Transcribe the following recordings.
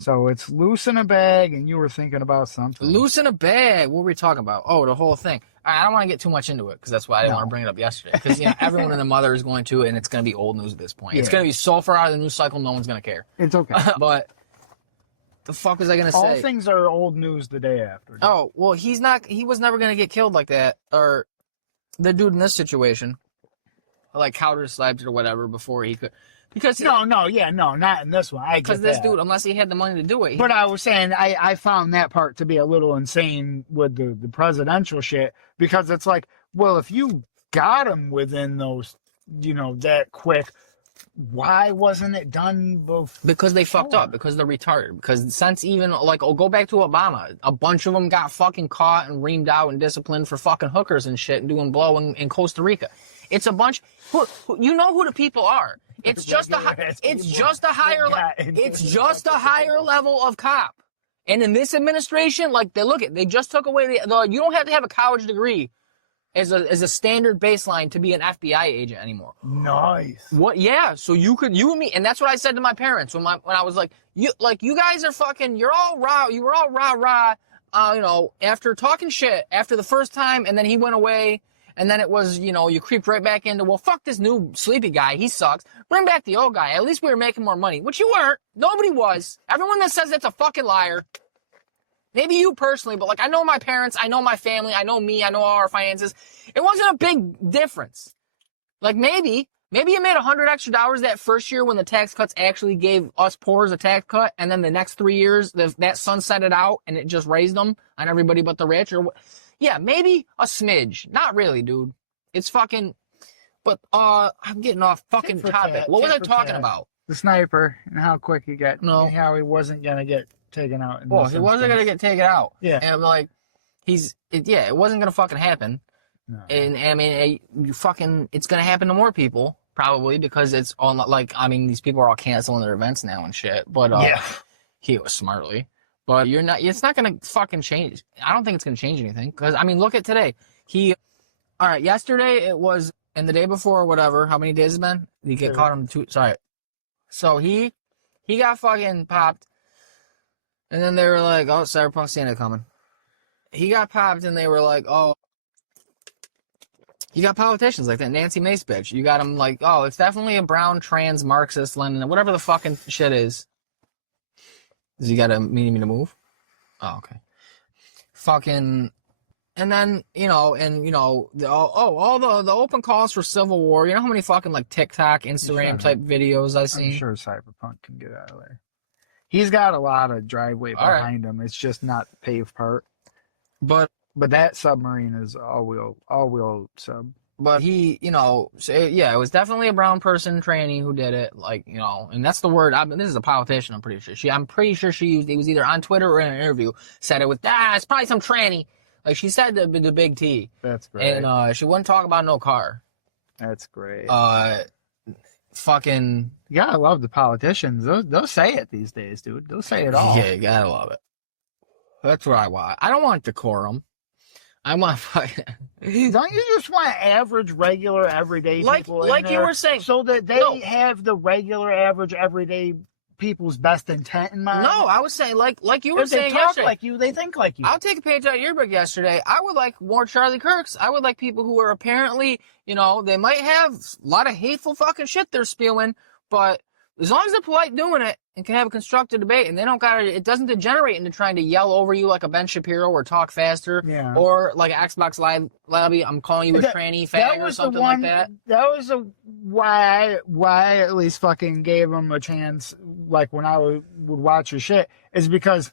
So it's loose in a bag, and you were thinking about something. Loose in a bag. What were we talking about? Oh, the whole thing. I don't want to get too much into it because that's why I didn't want to bring it up yesterday. Because everyone and their mother is going to, and it's going to be old news at this point. Yeah. It's going to be so far out of the news cycle, no one's going to care. It's okay. But the fuck was I going to say? All things are old news the day after. Oh, well, he was never going to get killed like that. Or the dude in this situation, like counter-sniped or whatever before he could. Because no, not in this one. Because this dude, unless he had the money to do it. But I was saying, I found that part to be a little insane with the presidential shit, because it's like, well, if you got him within those, that quick, why wasn't it done before? Because they fucked up, because they're retarded. Because since even, go back to Obama, a bunch of them got fucking caught and reamed out and disciplined for fucking hookers and shit and doing blow in Costa Rica. It's a bunch, you know who the people are. It's just a higher level of cop. And in this administration, they just took away you don't have to have a college degree as a standard baseline to be an FBI agent anymore. Nice. What? Yeah. So you and me, and that's what I said to my parents when I was like, you guys are fucking, you're all rah, you were all rah, after talking shit after the first time, and then he went away. And then it was, you creeped right back into, well, fuck this new sleepy guy. He sucks. Bring back the old guy. At least we were making more money, which you weren't. Nobody was. Everyone that says that's a fucking liar. Maybe you personally, but I know my parents, I know my family, I know me, I know all our finances. It wasn't a big difference. Maybe you made $100 extra that first year when the tax cuts actually gave us poors a tax cut, and then the next 3 years, that sunsetted out and it just raised them on everybody but the rich, or yeah, maybe a smidge. Not really, dude. It's fucking... But, I'm getting off fucking topic. What was I talking about? The sniper and how quick he got... No. How he wasn't going to get taken out. Well, he wasn't going to get taken out. Yeah. And I'm like, it wasn't going to fucking happen. No. And, I mean, it's going to happen to more people, probably, because it's on, these people are all canceling their events now and shit. But, yeah. He was smartly. But it's not going to fucking change. I don't think it's going to change anything. Because, look at today. All right, yesterday it was, and the day before or whatever, how many days it's been? He get caught on sorry. So he got fucking popped. And then they were like, oh, Cyberpunk Santa coming. He got popped and they were like, oh. You got politicians like that Nancy Mace bitch. You got them like, oh, it's definitely a brown trans Marxist Lenin, whatever the fucking shit is. Does he got a meaning me to move? Oh, okay. Fucking, and then, all the open calls for civil war. You know how many fucking, TikTok, Instagram type videos I've seen? I'm sure Cyberpunk can get out of there. He's got a lot of driveway behind him. It's just not the paved part. But that submarine is all-wheel sub. But he, it was definitely a brown person tranny who did it, and that's the word. This is a politician, I'm pretty sure. I'm pretty sure she used, it was either on Twitter or in an interview, said it was, it's probably some tranny. She said the big T. That's great. And she wouldn't talk about no car. That's great. Fucking. You gotta love the politicians. They'll say it these days, dude. They'll say it all. Yeah, you gotta love it. That's what I want. I don't want decorum. I want fucking. Don't you just want average, regular, everyday people in there, you were saying, so that they have the regular, average, everyday people's best intent in mind? No, I was saying like you were saying they talk yesterday. like you, they think like you. I'll take a page out of your book yesterday. I would like more Charlie Kirks. I would like people who are apparently, they might have a lot of hateful fucking shit they're spewing, but as long as they're polite doing it and can have a constructive debate, and they don't it doesn't degenerate into trying to yell over you like a Ben Shapiro or talk faster, or like an Xbox Live lobby, I'm calling you a tranny fag or something like that. That was why I at least fucking gave him a chance, when I would watch your shit, is because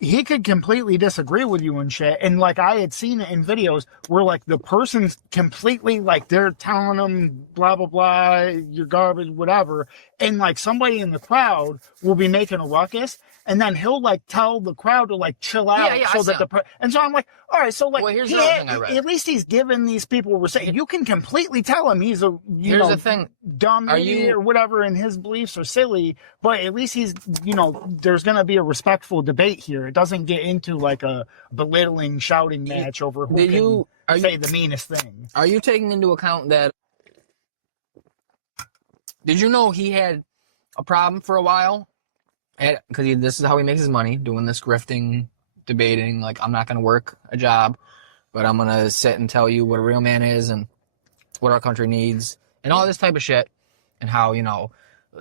he could completely disagree with you and shit. And I had seen it in videos where the person's completely they're telling him blah, blah, blah, you're garbage, whatever. And somebody in the crowd will be making a ruckus. And then he'll tell the crowd to chill out. Yeah, so that and so I'm like, all right, so well, here's the other thing I read. At least he's giving these people respect. You can completely tell him he's a the thing. Dumb idiot or whatever, and his beliefs are silly, but at least he's there's gonna be a respectful debate here. It doesn't get into a belittling shouting match over who can say the meanest thing. Are you taking into account that did you know he had a problem for a while Because this is how he makes his money, doing this grifting, debating. Like, I'm not going to work a job, but I'm going to sit and tell you what a real man is and what our country needs and all this type of shit. And how,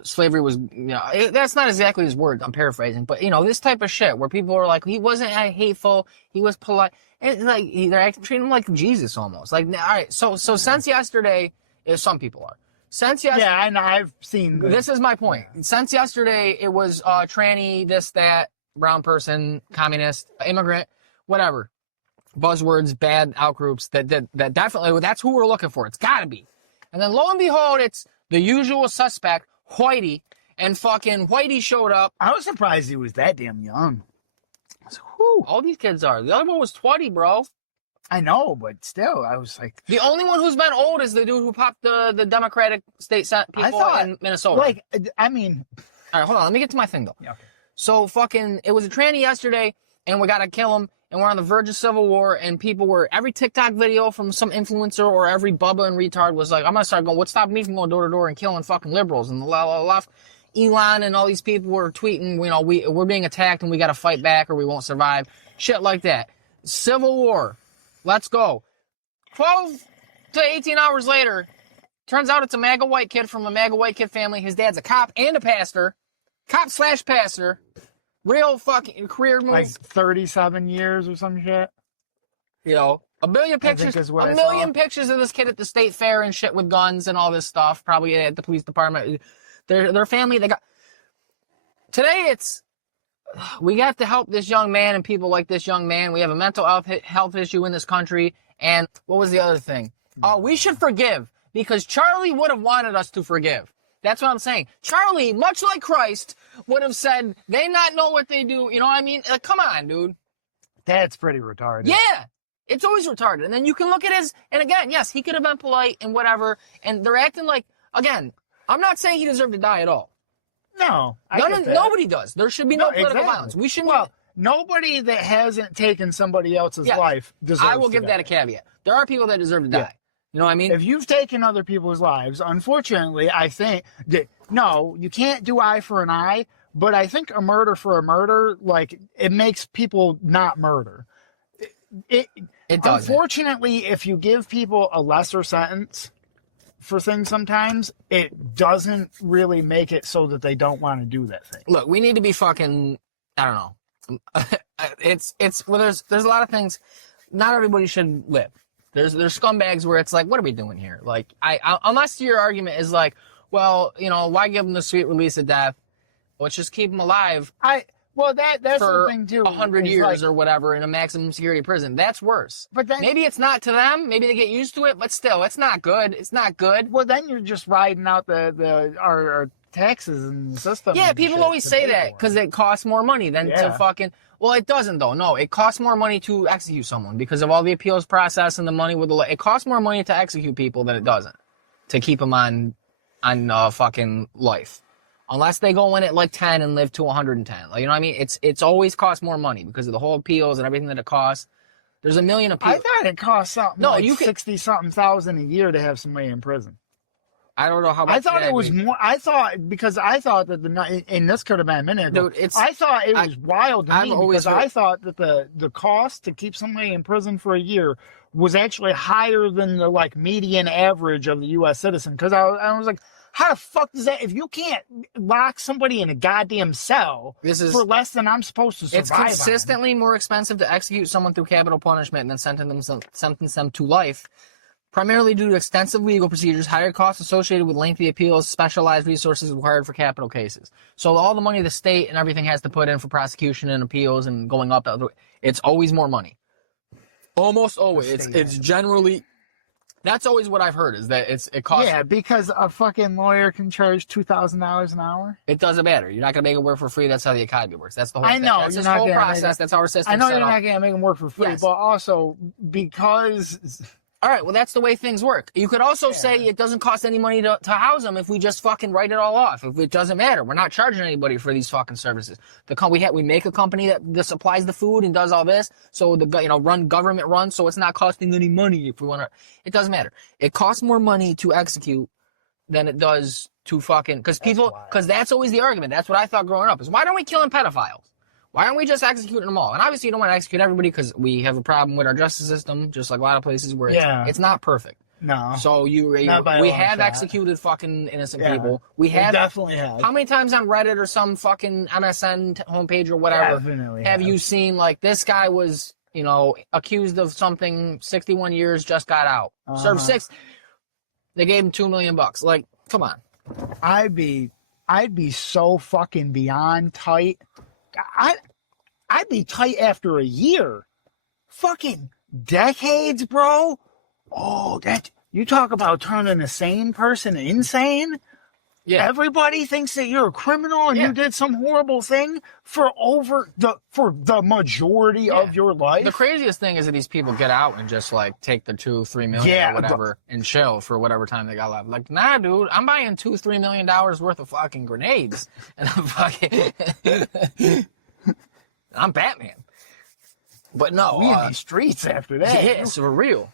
slavery was, that's not exactly his words. I'm paraphrasing. But, this type of shit where people are like, he wasn't hateful. He was polite. And, like, they're treating him like Jesus almost. Like, all right, so since yesterday, some people are. Since yesterday. Yeah, and I've seen This is my point. Since yesterday, it was tranny, this, that, brown person, communist, immigrant, whatever. Buzzwords, bad outgroups. That definitely, that's who we're looking for. It's got to be. And then lo and behold, it's the usual suspect, Whitey, and fucking Whitey showed up. I was surprised he was that damn young. I was like, whew, all these kids are. The other one was 20, bro. I know, but still, I was like... The only one who's been old is the dude who popped the Democratic state people in Minnesota. Like, I mean... All right, hold on. Let me get to my thing, though. Yeah, okay. So fucking, it was a tranny yesterday, and we gotta kill him, and we're on the verge of civil war, and people were... Every TikTok video from some influencer or every bubba and retard was like, I'm gonna start going, what's stopping me from going door to door and killing fucking liberals? And the left, Elon and all these people were tweeting, we're being attacked and we gotta fight back or we won't survive. Shit like that. Civil war. Let's go. 12 to 18 hours later, turns out it's a MAGA white kid from a MAGA white kid family. His dad's a cop and a pastor. Cop/pastor. Real fucking career move. Like 37 years or some shit. A million pictures. Pictures of this kid at the state fair and shit with guns and all this stuff. Probably at the police department. Their family, they got... Today it's... We have to help this young man and people like this young man. We have a mental health issue in this country. And what was the other thing? Oh, we should forgive because Charlie would have wanted us to forgive. That's what I'm saying. Charlie, much like Christ, would have said, they not know what they do. You know what I mean? Like, come on, dude. That's pretty retarded. Yeah. It's always retarded. And then you can look at his, and again, yes, he could have been polite and whatever. And they're acting like, again, I'm not saying he deserved to die at all. No, nobody does. There should be no political violence. We shouldn't. Well, nobody that hasn't taken somebody else's life deserves to die. I will give that a caveat. There are people that deserve to die. Yeah. You know what I mean? If you've taken other people's lives, unfortunately, I think that, no, you can't do eye for an eye, but I think a murder for a murder, like, it makes people not murder. It does. Unfortunately, if you give people a lesser sentence for things sometimes, it doesn't really make it so that they don't want to do that thing. Look, we need to be fucking, I don't know. Well, there's a lot of things. Not everybody should live. There's scumbags where it's like, what are we doing here? Like, unless your argument is like, well, why give them the sweet release of death? Let's just keep them alive. That's for the thing too. 100 years or whatever in a maximum security prison. That's worse. But then, maybe it's not to them. Maybe they get used to it. But still, it's not good. It's not good. Well, then you're just riding out our taxes and system. Yeah, people always say that because it costs more money than to fucking. Well, it doesn't though. No, it costs more money to execute someone because of all the appeals process and the money with the. It costs more money to execute people than it doesn't to keep them on fucking life. Unless they go in at like 10 and live to 110. Like, you know what I mean? It's always cost more money because of the whole appeals and everything that it costs. There's a million appeals. I thought it cost something like 60-something thousand a year to have somebody in prison. I don't know how much. I thought it was more. I thought that and this could have been a minute ago. Dude, I thought it was wild to me because I thought that the cost to keep somebody in prison for a year was actually higher than the like median average of the U.S. citizen. Because I was like, how the fuck does that? If you can't lock somebody in a goddamn cell for less than I'm supposed to survive, it's consistently more expensive to execute someone through capital punishment than sentence them to life. Primarily due to extensive legal procedures, higher costs associated with lengthy appeals, specialized resources required for capital cases. So all the money the state and everything has to put in for prosecution and appeals and going up, it's always more money. Almost always. It's generally... That's always what I've heard, is that it costs... Yeah, because a fucking lawyer can charge $2,000 an hour. It doesn't matter. You're not going to make it work for free. That's how the economy works. That's the whole thing. I know. That's this whole process. That's how our system I know you're not going to make them work for free, but also because... All right, well, that's the way things work. You could also say it doesn't cost any money to house them if we just fucking write it all off. If it doesn't matter. We're not charging anybody for these fucking services. We make a company that supplies the food and does all this, so government run, so it's not costing any money if we want to. It doesn't matter. It costs more money to execute than it does to fucking, because wild. that's always the argument. That's what I thought growing up is why don't we killing pedophiles? Why aren't we just executing them all? And obviously you don't want to execute everybody because we have a problem with our justice system, just like a lot of places where it's not perfect. No. So we have executed fucking innocent people. We definitely have. How many times on Reddit or some fucking MSN homepage or whatever have you seen like this guy was, accused of something, 61 years, just got out, served 6. They gave him $2 million. Like, come on. I'd be so fucking beyond tight. I'd be tight after a year. Fucking decades, bro. Oh, you talk about turning a sane person insane. Yeah. Everybody thinks that you're a criminal and you did some horrible thing for the majority of your life. The craziest thing is that these people get out and just like take the $2-3 million or whatever and chill for whatever time they got left. Like, nah, dude, I'm buying $2-3 million worth of fucking grenades and I'm fucking I'm Batman. But no, we in these streets after that. Yeah, it's for real.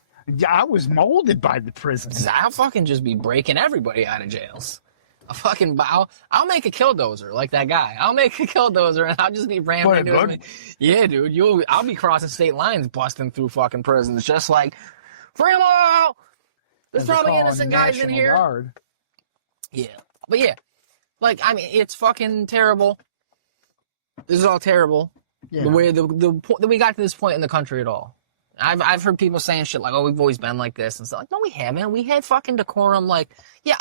I was molded by the prisons. I'll fucking just be breaking everybody out of jails. I'll make a killdozer like that guy. I'll make a killdozer and I'll just be ramming into him. Yeah, dude. I'll be crossing state lines, busting through fucking prisons, just like free them all. There's probably innocent guys in here. Guard. Yeah, but yeah, like I mean, it's fucking terrible. This is all terrible. Yeah. The way that we got to this point in the country at all. I've heard people saying shit like, "Oh, we've always been like this," and stuff. Like, no, we haven't. We had fucking decorum. Like, you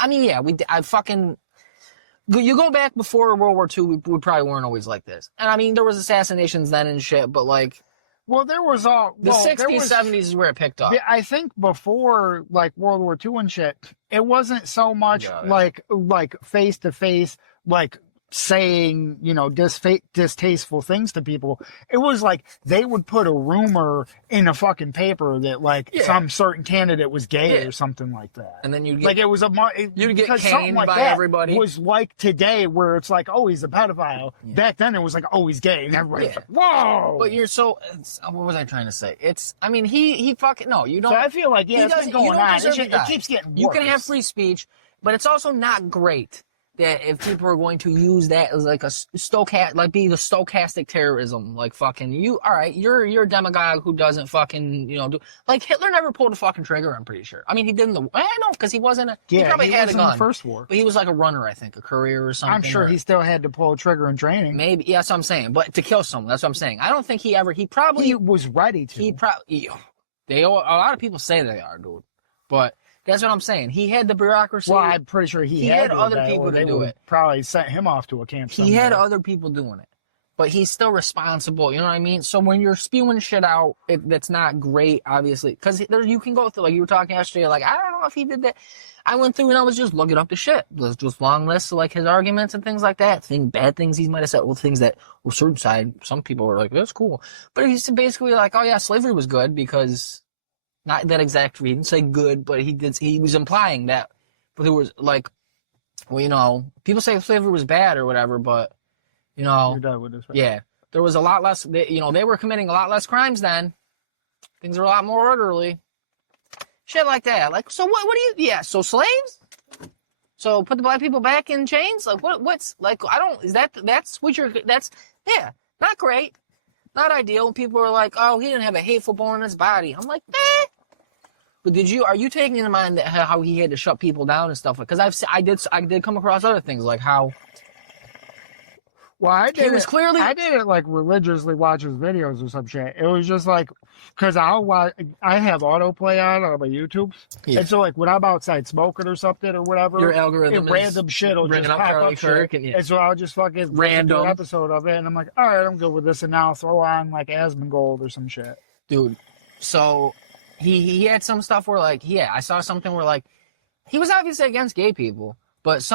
go back before World War II, we probably weren't always like this. And I mean, there was assassinations then and shit, but like, there was all the 60s, 70s is where it picked up. I think before like World War II and shit, it wasn't so much like face to face, like saying, distasteful things to people. It was like they would put a rumor in a fucking paper that like some certain candidate was gay or something like that. And then you'd get caned like by everybody. Was like today where it's like, oh, he's a pedophile. Yeah. Back then it was like, oh, he's gay. And everybody's like, whoa. But what was I trying to say? He fucking, no, you don't. So I feel like, it's been going on. It keeps getting worse. You can have free speech, but it's also not great that if people are going to use that as like be the stochastic terrorism, like fucking you're a demagogue who doesn't fucking, do, like Hitler never pulled a fucking trigger, I'm pretty sure. I mean, he did because he wasn't he probably had a gun. In the First War. But he was like a runner, I think, a career or something. I'm sure he still had to pull a trigger in training. Maybe, yeah, that's what I'm saying. But to kill someone, that's what I'm saying. I don't think he was ready to. A lot of people say they are, dude. But that's what I'm saying. He had the bureaucracy. Well, I'm pretty sure he had other people to do it. Probably sent him off to a camp somewhere. He had other people doing it. But he's still responsible, you know what I mean? So when you're spewing shit out, that's not great, obviously. Because you can go through, like you were talking yesterday, like, I don't know if he did that. I went through and I was just looking up the shit. There's just long lists of like his arguments and things like that. Bad things he might have said, things that were certain side, some people were like, that's cool. But he's basically like, oh yeah, slavery was good because... Not that exact read. He didn't say good, but he was implying that. But there was like, people say slavery was bad or whatever, but, You're done with this, right? Yeah. There was a lot less, they were committing a lot less crimes then. Things were a lot more orderly. Shit like that. Like, so what do you, so slaves? So put the black people back in chains? Like, what's, like, not great. Not ideal. People are like, oh, he didn't have a hateful bone in his body. I'm like, eh. But are you taking into mind that how he had to shut people down and stuff? Because I did come across other things like how. Well, I didn't like religiously watch his videos or some shit. It was just like, because I have autoplay on my YouTube. Yeah. And so like when I'm outside smoking or something or whatever, your algorithm random shit will just pop up shit. And so I'll just fucking random an episode of it and I'm like, all right, I'm good with this. And now I'll throw on like Asmongold or some shit. Dude, so he had some stuff where like, I saw something where like, he was obviously against gay people. But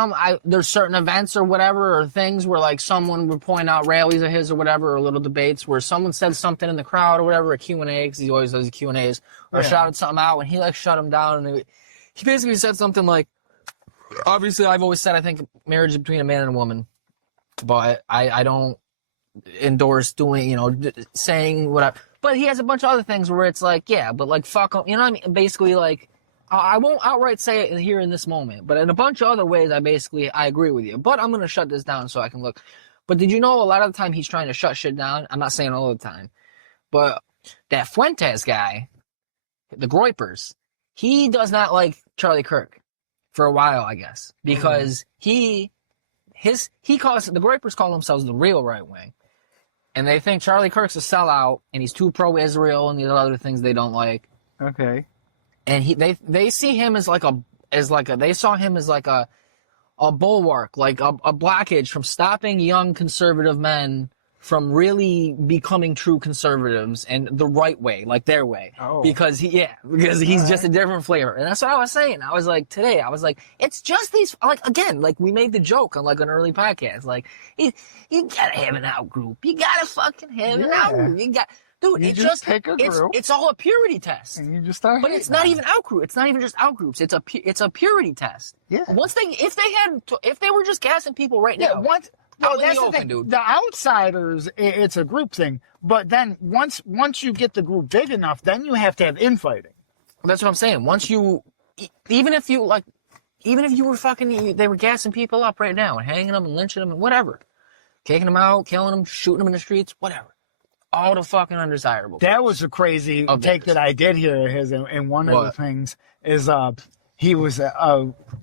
there's certain events or whatever or things where like someone would point out rallies of his or whatever or little debates where someone said something in the crowd or whatever, a Q&A, because he always does Q&As, or shouted something out and he like shut him down. And he basically said something like, obviously I've always said I think marriage is between a man and a woman, but I don't endorse doing, saying whatever. But he has a bunch of other things where it's like, yeah, but like fuck him, you know what I mean? Basically like, I won't outright say it here in this moment, but in a bunch of other ways, I agree with you. But I'm going to shut this down so I can look. But did you know a lot of the time he's trying to shut shit down? I'm not saying all the time, but that Fuentes guy, the Groypers, he does not like Charlie Kirk for a while, I guess, because the Groypers call themselves the real right wing. And they think Charlie Kirk's a sellout and he's too pro-Israel and these other things they don't like. Okay. And they see him as they saw him as like a bulwark, like a blockage from stopping young conservative men from really becoming true conservatives and the right way, like their way. Oh. Because he's just a different flavor. And that's what I was saying. I was like, it's just these, like, again, like we made the joke on like an early podcast. Like, you gotta have an out group. You gotta fucking have an out group. Dude, Pick a group. It's all a purity test. And you just start. But it's not even out group. It's not even just out groups. It's a purity test. Yeah. If they were just gassing people right now. That's the thing. Dude. The outsiders, it's a group thing. But then once you get the group big enough, then you have to have infighting. That's what I'm saying. Even if you were fucking, they were gassing people up right now and hanging them and lynching them and whatever, taking them out, killing them, shooting them in the streets, whatever. All the fucking undesirable. That was a crazy take that I did hear of his, and one of the things is he was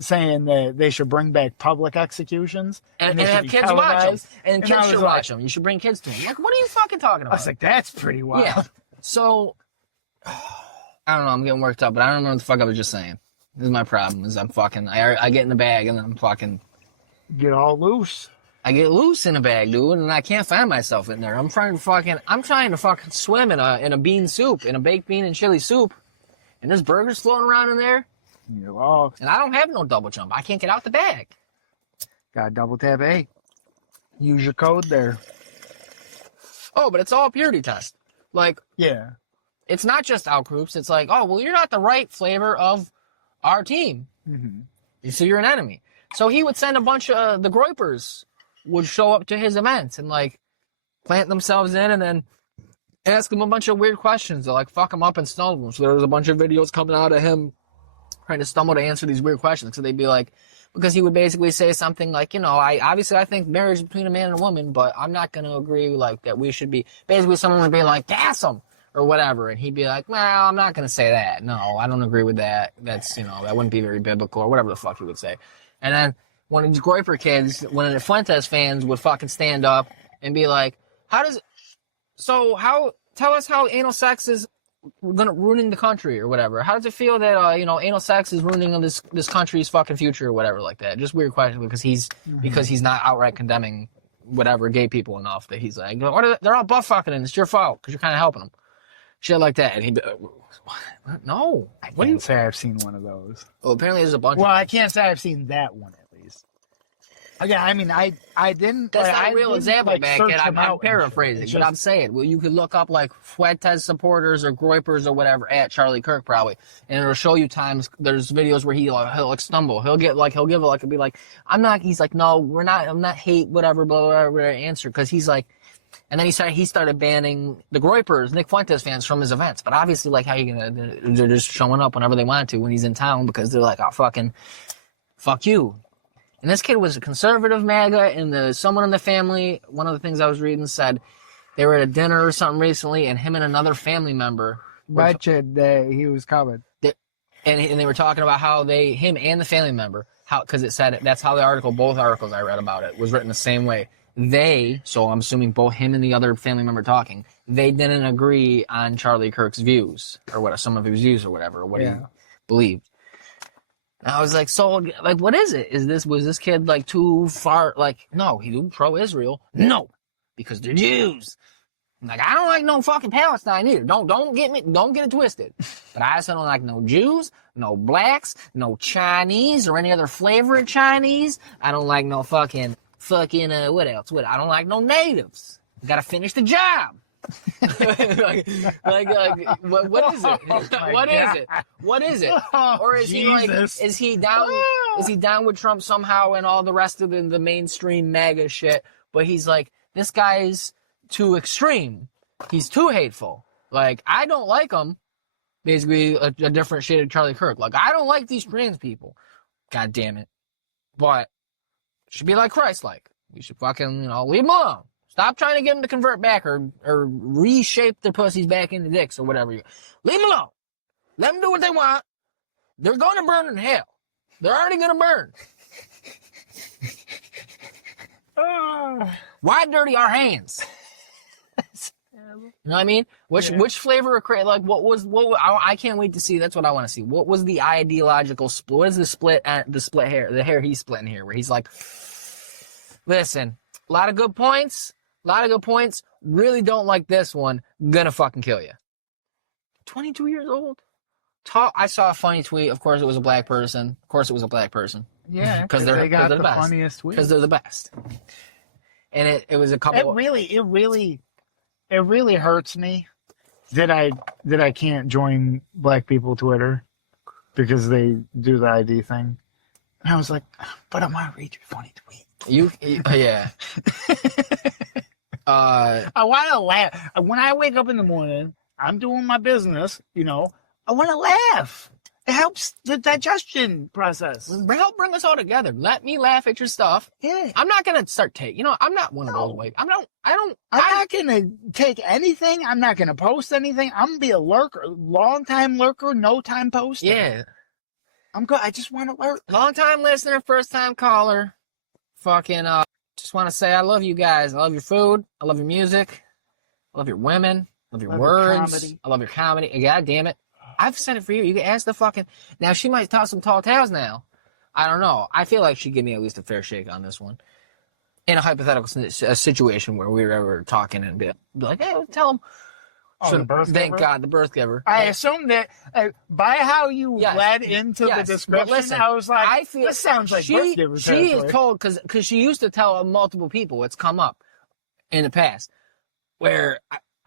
saying that they should bring back public executions and have kids watch them, and kids should watch them. You should bring kids to them. Like, what are you fucking talking about? I was like, that's pretty wild. Yeah. So I don't know. I'm getting worked up, but I don't remember what the fuck I was just saying. This is my problem. Is I get in the bag and then I'm fucking get all loose. I get loose in a bag, dude, and I can't find myself in there. I'm trying to fucking swim in a bean soup, in a baked bean and chili soup, and there's burgers floating around in there. You're lost. And I don't have no double jump. I can't get out the bag. Got double tap A. Use your code there. Oh, but it's all a purity test. Like, yeah, it's not just out groups. It's like, oh, well, you're not the right flavor of our team, so you're an enemy. So he would send a bunch of the Groypers would show up to his events and like plant themselves in and then ask him a bunch of weird questions to like fuck him up and stumble him. So there was a bunch of videos coming out of him trying to stumble to answer these weird questions. So they'd be like, because he would basically say something like, I think marriage is between a man and a woman, but I'm not going to agree like that we should be, basically someone would be like, gas him or whatever. And he'd be like, well, I'm not going to say that. No, I don't agree with that. That's, that wouldn't be very biblical or whatever the fuck he would say. And then one of these Groyper kids, one of the Fuentes fans would fucking stand up and be like, tell us how anal sex is ruining the country or whatever. How does it feel that, anal sex is ruining this country's fucking future or whatever like that? Just weird question because he's not outright condemning whatever gay people enough that he's like, they're all butt fucking and it's your fault because you're kind of helping them. Shit like that. And he'd be what? No. I can't say I've seen one of those. Well, apparently there's a bunch I can't say I've seen that one at least. Again, I mean, I didn't. That's not a real example, man. I'm paraphrasing, but I'm saying, well, you could look up like Fuentes supporters or Groypers or whatever at Charlie Kirk probably, and it'll show you times. There's videos where he'll like stumble. He'll give it be like, I'm not. He's like, no, we're not. I'm not hate whatever blah blah blah answer because he's like. And then he started banning the Groypers, Nick Fuentes fans from his events. But obviously, like, how you gonna? They're just showing up whenever they want to when he's in town because they're like, oh, fuck you. And this kid was a conservative MAGA, and someone in the family. One of the things I was reading said they were at a dinner or something recently, and him and another family member. Mentioned that he was coming. And they were talking about how him and the family member, because it said that's how both articles I read about it was written the same way. So I'm assuming both him and the other family member talking, they didn't agree on Charlie Kirk's views or some of his views or whatever, what he believed. And I was like, so, like, what is it? Was this kid like too far? Like, no, he's pro-Israel. No, because they're Jews. I'm like, I don't like no fucking Palestine either. Don't get it twisted. But I also don't like no Jews, no blacks, no Chinese or any other flavor of Chinese. I don't like no fucking what else? I don't like no natives. Gotta finish the job. What is it? What is it? Or is he down? Is he down with Trump somehow and all the rest of the mainstream MAGA shit? But he's like, this guy's too extreme. He's too hateful. Like, I don't like him, basically a different shade of Charlie Kirk. Like, I don't like these trans people. God damn it. But it should be like Christ-like. We should fucking, leave them alone. Stop trying to get them to convert back or reshape their pussies back into dicks or whatever. Leave them alone. Let them do what they want. They're going to burn in hell. They're already going to burn. Why dirty our hands? You know what I mean? Which flavor of like I can't wait to see. That's what I want to see. What was the ideological split? What is the split hair? The hair he's splitting here, where he's like, listen, a lot of good points. Really don't like this one. Gonna fucking kill you. 22 years old. I saw a funny tweet. Of course, it was a black person. Yeah, because they got the the best. funniest tweet. Because they're the best. And it was a couple. It really hurts me that I can't join black people Twitter because they do the ID thing. And I was like, but I want to read your funny tweet. Yeah. I want to laugh. When I wake up in the morning, I'm doing my business, I want to laugh. It helps the digestion process. Help bring us all together. Let me laugh at your stuff. Yeah. I'm not gonna start I'm not one of those white. I'm not gonna take anything. I'm not gonna post anything. I'm gonna be a lurker, long time lurker, no time poster. Yeah. I'm good. I just want to lurk. Long time listener, first time caller. Fucking just want to say I love you guys. I love your food. I love your music. I love your women. I love your words. I love your comedy. God damn it. I've said it for you. You can ask the fucking... Now, she might talk some tall tales now. I don't know. I feel like she'd give me at least a fair shake on this one. In a hypothetical situation where we were ever talking and be like, hey, tell him. Oh, the birth Thank giver? God, the birth giver. I assume that by how you led into the description, listen, I was like, I feel this sounds like birth giver She territory. is told, because she used to tell multiple people, it's come up in the past, where...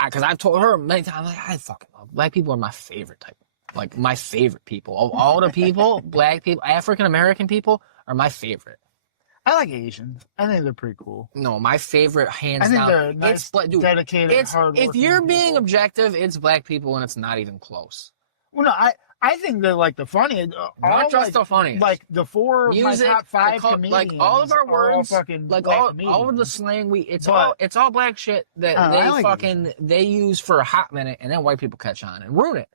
Because I've told her many times, like, I fucking love black people are my favorite type. Like, my favorite people. Of all the people, black people, African-American people are my favorite. I like Asians. I think they're pretty cool. No, my favorite, hands I think down. they're nice, dedicated, hardworking if you're being people. objective, it's black people, and it's not even close. Well, no, I think they're like the funniest. Not just the funniest. Like the Music, my top five comedians, comedians. like all of our words, like all of the slang it's all black shit that they use for a hot minute, and then white people catch on and ruin it.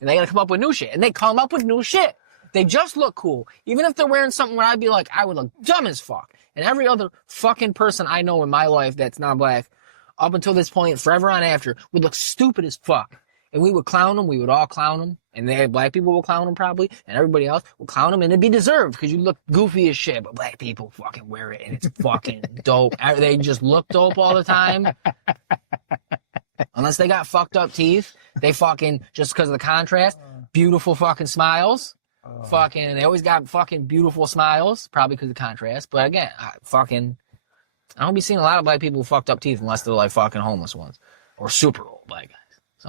And they gotta come up with new shit, and they come up with new shit. They just look cool, even if they're wearing something where I'd be like, I would look dumb as fuck. And every other fucking person I know in my life that's not black, up until this point, forever on after, would look stupid as fuck. And we would clown them. We would all clown them. And black people will clown them probably. And everybody else will clown them. And it'd be deserved because you look goofy as shit. But black people fucking wear it. And it's fucking dope. They just look dope all the time. Unless they got fucked up teeth. They fucking, just because of the contrast, beautiful fucking smiles. They always got fucking beautiful smiles. Probably because of the contrast. But again, I don't be seeing a lot of black people with fucked up teeth unless they're like fucking homeless ones. Or super old black guys.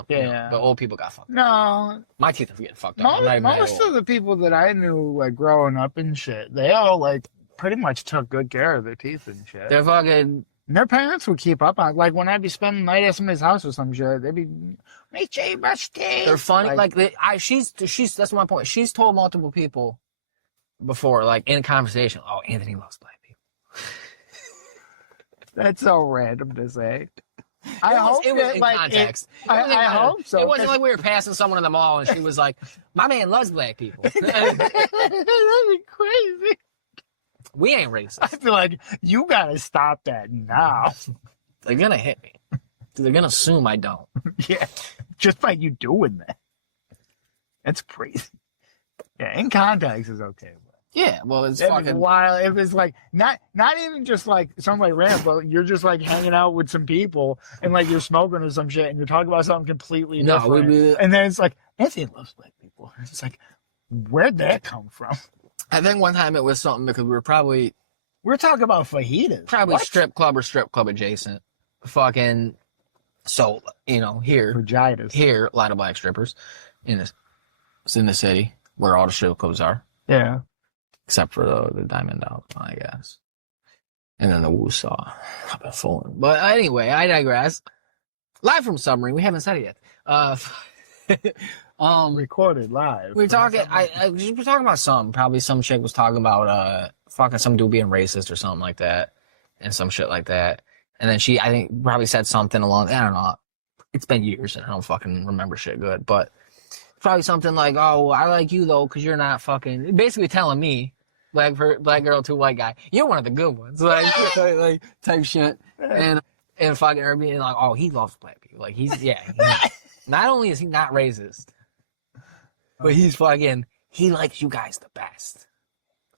But old people got fucked up. No. My teeth are getting fucked up. Most of the people that I knew, like, growing up and shit, they all, like, pretty much took good care of their teeth and shit. They're fucking... And their parents would keep up on, like, when I'd be spending the night at somebody's house or some shit, they'd be, make sure you brush your teeth. They're funny. She's that's my point. She's told multiple people before, like, in conversation, oh, Anthony loves black people. That's so random to say. I hope it was in context. I hope so. It wasn't like we were passing someone in the mall and she was like, my man loves black people. That'd be crazy. We ain't racist. I feel like you gotta stop that now. They're gonna hit me. They're gonna assume I don't. Yeah, just by you doing that. That's crazy. Yeah, in context is okay. Yeah, well, it's fucking wild. It was like not even just like something like random, but you're just like hanging out with some people and like you're smoking or some shit and you're talking about something completely different. And then it's like, Anthony loves black people. It's like, where'd that come from? I think one time it was something because we were talking about fajitas. Probably what? Strip club or strip club adjacent. Fucking, so, here. Vaginas. Here, a lot of black strippers in the city where all the strip clubs are. Yeah. Except for the Diamond Dog, I guess. And then the Woosaw up at Fulton. But anyway, I digress. Live from Submarine. We haven't said it yet. Recorded live. We were talking. We were talking about probably some chick was talking about fucking some dude being racist or something like that, and some shit like that. And then I think, probably said something along. I don't know. It's been years and I don't fucking remember shit good, but probably something like, "Oh, I like you though, because you're not fucking." Basically telling me, black girl to white guy, you're one of the good ones, like type shit, and fucking her being like, "Oh, he loves black people." Like not only is he not racist, but he's fucking, he likes you guys the best.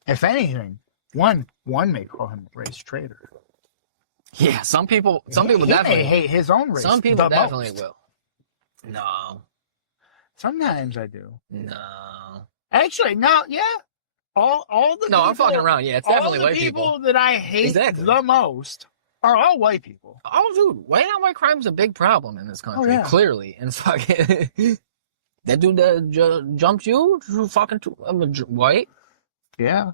If anything, one may call him a race traitor. Yeah, some people He definitely may hate his own race. Some people the definitely most. will. No. Sometimes I do. No. Actually, no. Yeah. All the No, people, I'm fucking around. Yeah, it's definitely all the white people. that I hate Exactly. the most are all white people. Oh, dude, white on white crime is a big problem in this country. Oh, yeah. Clearly, and fucking that dude that jumped you, fucking white. Yeah.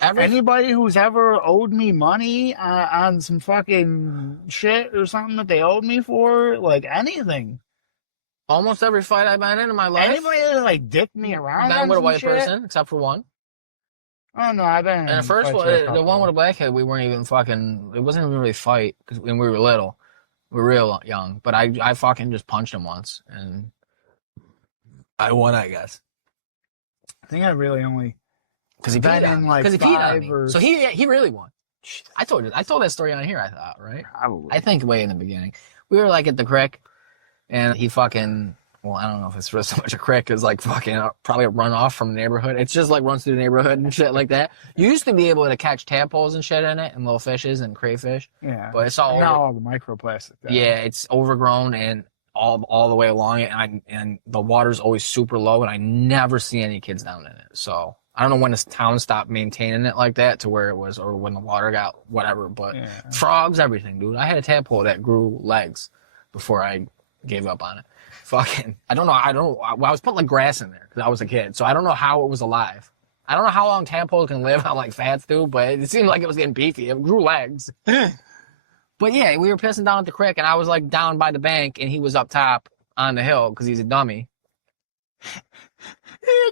Anybody who's ever owed me money on some fucking shit or something that they owed me for, like anything. Almost every fight I've been in my life. Anybody that like dicked me around been on with a some white shit? person, except for one. Oh no, I've been. And the first one, the one with a black head, we weren't even fucking. It wasn't even really a fight because when we were little, we were real young. But I fucking just punched him once, and I won, I guess. I think I really only because he been peed on in me. like Because he peed on me. or... So he really won. I told that story on here. I thought, right? Probably. I think way in the beginning, we were like at the creek, and he fucking. Well, I don't know if it's really so much a creek as like fucking probably a runoff from the neighborhood. It's just like runs through the neighborhood and shit like that. You used to be able to catch tadpoles and shit in it, and little fishes and crayfish. Yeah. But it's all now all the microplastic. Yeah, it's overgrown and all the way along it, and the water's always super low, and I never see any kids down in it. So I don't know when this town stopped maintaining it like that to where it was, or when the water got whatever. But frogs, everything, dude. I had a tadpole that grew legs before I gave up on it. Fucking, I was putting like grass in there because I was a kid, so I don't know how it was alive. I don't know how long tadpoles can live on like fats do, but it seemed like it was getting beefy. It grew legs. But yeah, we were pissing down at the creek, and I was like down by the bank, and he was up top on the hill because he's a dummy. He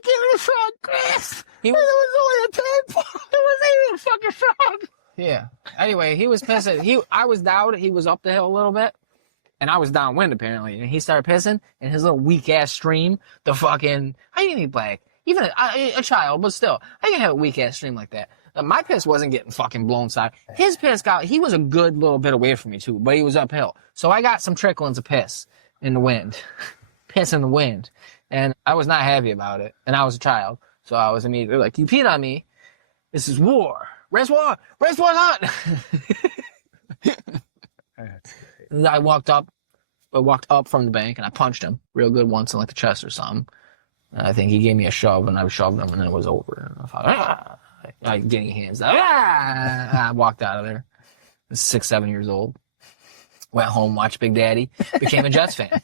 gave me a frog grass. It was only a tadpole. It wasn't even a fucking frog. Yeah. Anyway, he was pissing. I was down. He was up the hill a little bit. And I was downwind, apparently. And he started pissing, and his little weak-ass stream, the fucking... How you gonna be black? Even a child, but still. How you gonna have a weak-ass stream like that? My piss wasn't getting fucking blown side. His piss he was a good little bit away from me, too, but he was uphill. So I got some tricklings of piss in the wind. Piss in the wind. And I was not happy about it. And I was a child. So I was immediately like, you peed on me. This is war. Race war. Race war's on. And I walked up from the bank and I punched him real good once in like the chest or something. And I think he gave me a shove and I shoved him and then it was over. And I thought, I getting hands. I walked out of there. I was 6, 7 years old. Went home, watched Big Daddy, became a Jets fan.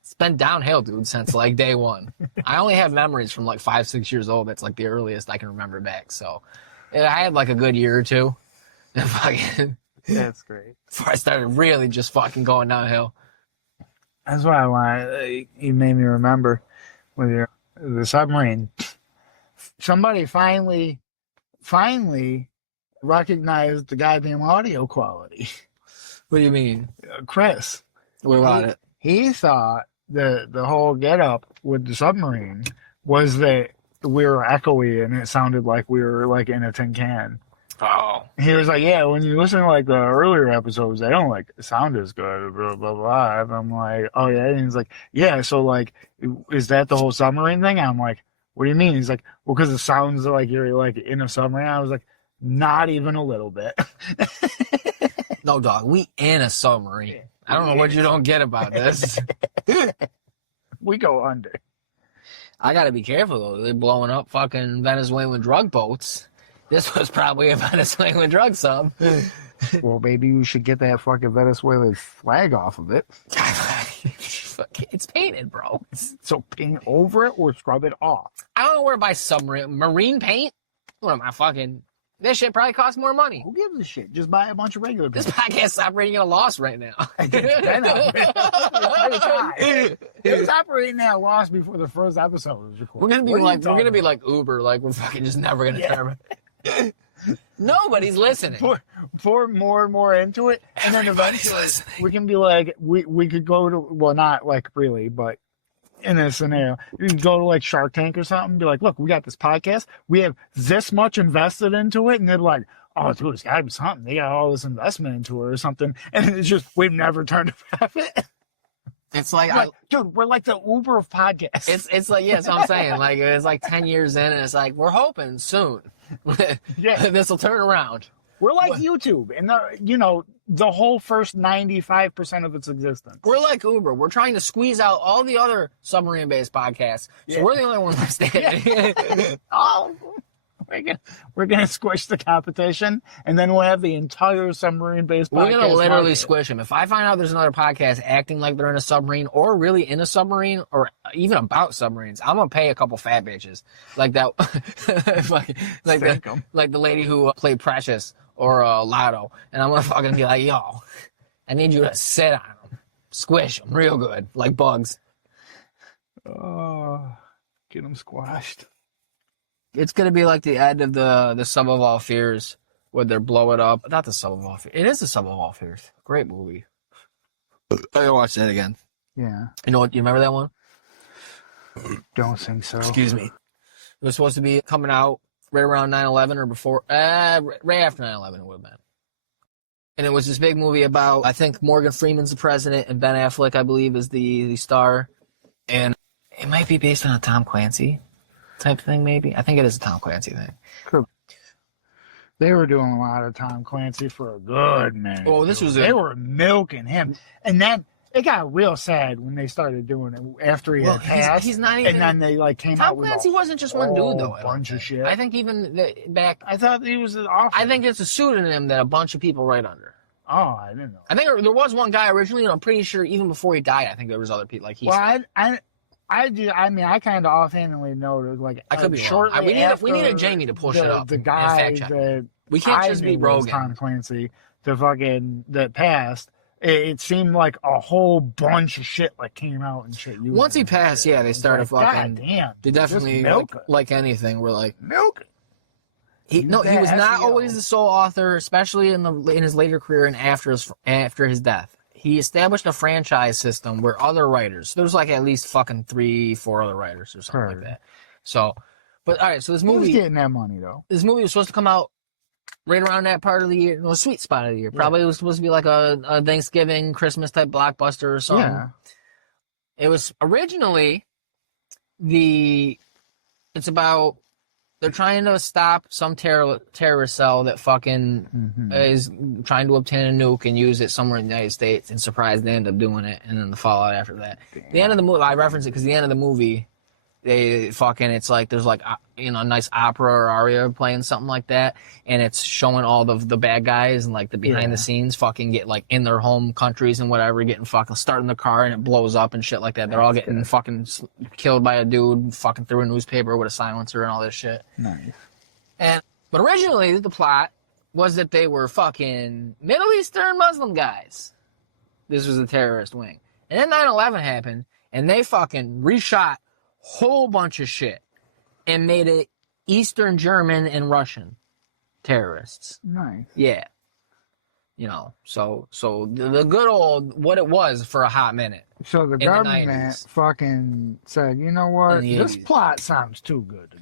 It's been downhill, dude, since like day one. I only have memories from like 5, 6 years old. That's like the earliest I can remember back. So I had like a good year or two. And fucking... That's great. Before I started really just fucking going downhill. That's why I want. You made me remember with the submarine. Somebody finally recognized the goddamn audio quality. What do you mean? Chris. What about it? He thought the whole get up with the submarine was that we were echoey and it sounded like we were like in a tin can. Oh. He was like, yeah, when you listen to like the earlier episodes, they don't like sound as good, blah, blah, blah. And I'm like, oh yeah. And he's like, yeah, so like, is that the whole submarine thing? And I'm like, what do you mean? He's like, well, because it sounds like you're like in a submarine. I was like, not even a little bit. No, dog, we in a submarine. I don't know what you don't get about this. We go under. I gotta be careful though. They're blowing up fucking Venezuelan drug boats. This was probably a Venezuelan drug sub. Well, maybe you should get that fucking Venezuelan flag off of it. It's painted, bro. So paint over it or scrub it off. I don't know where to buy submarine marine paint. What am I fucking? This shit probably costs more money. Who gives a shit? Just buy a bunch of regular This people. podcast is operating at a loss right now. It was operating at a loss before the first episode was recorded. We're gonna be like Uber, like we're fucking just never gonna turn. Nobody's listening. Pour more and more into it, and then eventually we can be like, we could go to, well, not like really, but in a scenario, you can go to like Shark Tank or something and be like, look, we got this podcast, we have this much invested into it, and they're like, oh, dude, it's gotta be something. They got all this investment into it or something, and it's just, we've never turned a profit. It's like, dude, we're like the Uber of podcasts. It's like, yeah, that's what I'm saying. Like, it's like 10 years in, and it's like, we're hoping soon this will turn around. We're like YouTube, and the whole first 95% of its existence. We're like Uber. We're trying to squeeze out all the other submarine-based podcasts, so we're the only one left standing. Oh, we're gonna squish the competition, and then we'll have the entire submarine-based podcast. We're gonna literally squish them. If I find out there's another podcast acting like they're in a submarine, or really in a submarine, or even about submarines, I'm gonna pay a couple fat bitches like that, like the lady who played Precious or Lotto, and I'm gonna fucking be like, yo, I need you to sit on them, squish them real good, like bugs. Oh, get them squashed. It's gonna be like the end of the Sum of All Fears, where they blow it up. Not the Sum of All Fears. It is the Sum of All Fears. Great movie. I gotta watch that again. Yeah. You know what? You remember that one? Don't think so. Excuse me. It was supposed to be coming out right around 9/11 or before, right after 9/11 it would have been. And it was this big movie about, I think Morgan Freeman's the president and Ben Affleck, I believe, is the star. And it might be based on a Tom Clancy type thing, maybe. I think it is a Tom Clancy thing. Cool. They were doing a lot of Tom Clancy for a good minute. Oh, They were milking him. And then it got real sad when they started doing it after he had passed. He's not even. And then they like came Tom out with Clancy wasn't just one dude though. A bunch of shit. I think even back. I thought he was an author. I think it's a pseudonym that a bunch of people write under. Oh, I didn't know. I think there was one guy originally, and I'm pretty sure even before he died, I think there was other people like he. Well, I do. I mean, I kind of offhandedly noted like I could be shortly wrong. We needed Jamie to push it up. The guy that we can't just be Rogan. Tom Clancy, that passed. It seemed like a whole bunch of shit like came out and shit. Once he passed, yeah, they started fucking. God damn. They definitely like anything. We're like milk. He was not always the sole author, especially in his later career and after his death. He established a franchise system where other writers, there was like at least fucking 3-4 other writers or something like that. So, but all right, so this movie. Who's getting that money though? This movie was supposed to come out right around that part of the year, the sweet spot of the year. Probably it was supposed to be like a Thanksgiving, Christmas type blockbuster or something. Yeah. It was originally it's about, they're trying to stop some terrorist cell that fucking is trying to obtain a nuke and use it somewhere in the United States, and surprise, they end up doing it, and then the fallout after that. Damn. The end of the movie, I reference it because the end of the movie, it's like there's like a nice opera or aria playing something like that, and it's showing all the bad guys and like the behind the scenes fucking get like in their home countries and whatever, getting fucking starting the car and it blows up and shit like that. They're all getting fucking killed by a dude fucking through a newspaper with a silencer and all this shit. Nice. But originally the plot was that they were fucking Middle Eastern Muslim guys. This was the terrorist wing. And then 9/11 happened and they fucking reshot whole bunch of shit and made it Eastern German and Russian terrorists. Nice. Yeah. So the good old what it was for a hot minute. So the government fucking said, you know what? This plot sounds too good to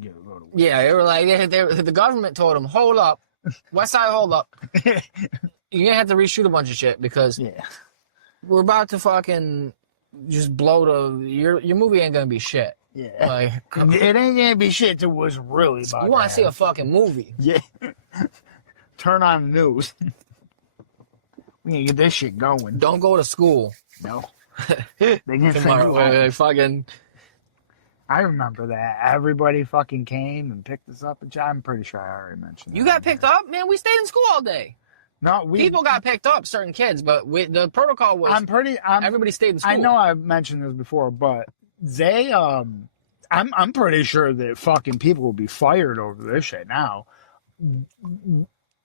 get a little. Yeah, they were like, the government told them, hold up. West Side, hold up. You're gonna have to reshoot a bunch of shit because we're about to fucking just blow your movie ain't gonna be shit. Yeah. Like, it ain't gonna be shit till what's really about. You wanna see a fucking movie. Yeah. Turn on the news. We can get this shit going. Don't go to school. No. They can fucking. I remember that. Everybody fucking came and picked us up. I'm pretty sure I already mentioned that. You got picked up? Man, we stayed in school all day. No, people got picked up, certain kids, but the protocol was everybody stayed in school. I know I've mentioned this before, but they I'm pretty sure that fucking people will be fired over this shit now.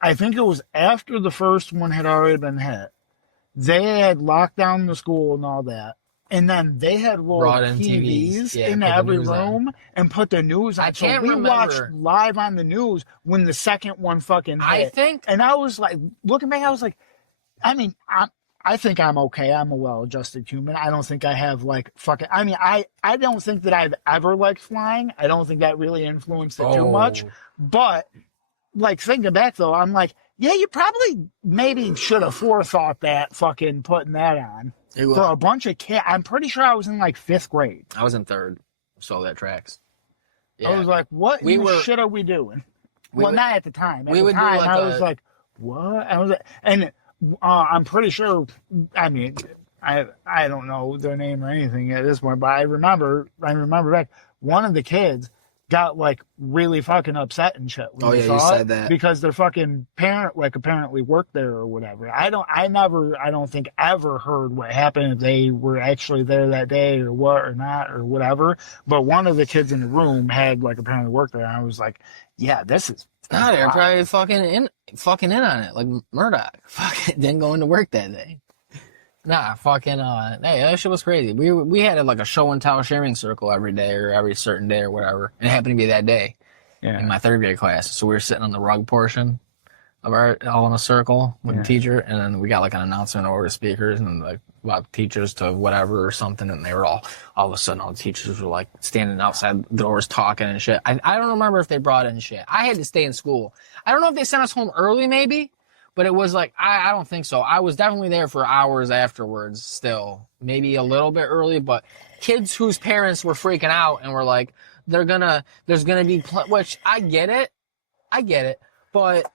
I think it was after the first one had already been hit. They had locked down the school and all that. And then they had rolled Brought in TVs Yeah, in put the every news on. room and put the news on. I can't so we watched remember. live on the news when the second one fucking hit. I think, And I was like, looking back, I was like, I mean, I think I'm okay. I'm a well-adjusted human. I don't think I have like fucking. I mean, I don't think that I've ever liked flying. I don't think that really influenced it too much. But like thinking back though, I'm like, yeah, you probably maybe should have forethought that fucking putting that on for a bunch of kids. I'm pretty sure I was in like 5th grade. I was in 3rd, so that tracks. Yeah. I was like, what shit are we doing? Well, not at the time. At the time, I was like, what? I was like, and I'm pretty sure. I mean, I don't know their name or anything at this point, but I remember back one of the kids got like really fucking upset and shit. Oh yeah, you said that because their fucking parent like apparently worked there or whatever. I don't think ever heard what happened if they were actually there that day or what or not or whatever. But one of the kids in the room had like apparently worked there, and I was like, yeah, this is. No, they're probably fucking in on it, like Murdoch. Fucking didn't go into work that day. Nah, fucking hey, that shit was crazy. We had like a show and tell sharing circle every day or every certain day or whatever. And it happened to be that day in my 3rd grade class. So we were sitting on the rug portion of our all in a circle with the teacher, and then we got like an announcement over the speakers and like about teachers to whatever or something, and they were all of a sudden all the teachers were like standing outside the doors talking and shit. I don't remember if they brought in shit. I had to stay in school. I don't know if they sent us home early maybe, but it was like I don't think so. I was definitely there for hours afterwards still. Maybe a little bit early, but kids whose parents were freaking out and were like, there's gonna be which I get it, but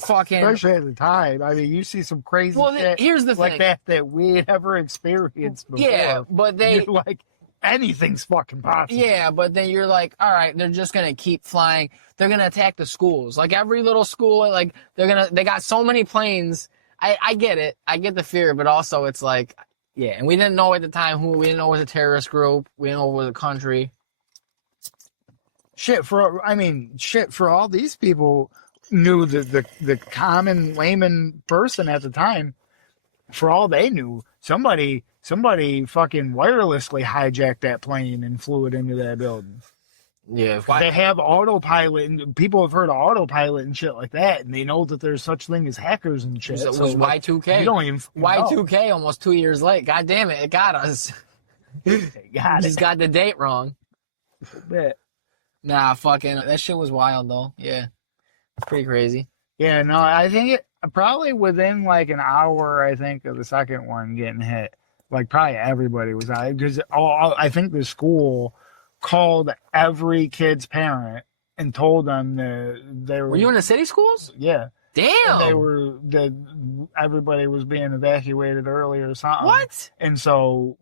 fucking especially at the time. I mean, you see some crazy shit here's the like thing. that we had ever experienced before. Yeah, but you're like anything's fucking possible. Yeah, but then you're like, all right, they're just gonna keep flying. They're gonna attack the schools. Like every little school, like they got so many planes. I get it. I get the fear, but also it's like, yeah, and we didn't know at the time we didn't know it was a terrorist group. We didn't know it was a country. Shit for all these people knew the common layman person at the time. For all they knew, somebody fucking wirelessly hijacked that plane and flew it into that building. Yeah, they have autopilot, and people have heard of autopilot and shit like that, and they know that there's such thing as hackers and shit. It was Y2K. You don't even Y2K almost 2 years late. God damn it, it got us. Just got the date wrong. A bit. Nah, fucking that shit was wild though. Yeah, pretty crazy. Yeah, no, I think it probably within like an hour. I think of the second one getting hit, like probably everybody was out because I think the school called every kid's parent and told them that they were. Were you in the city schools? Yeah. Damn. Everybody was being evacuated early or something. What? And so,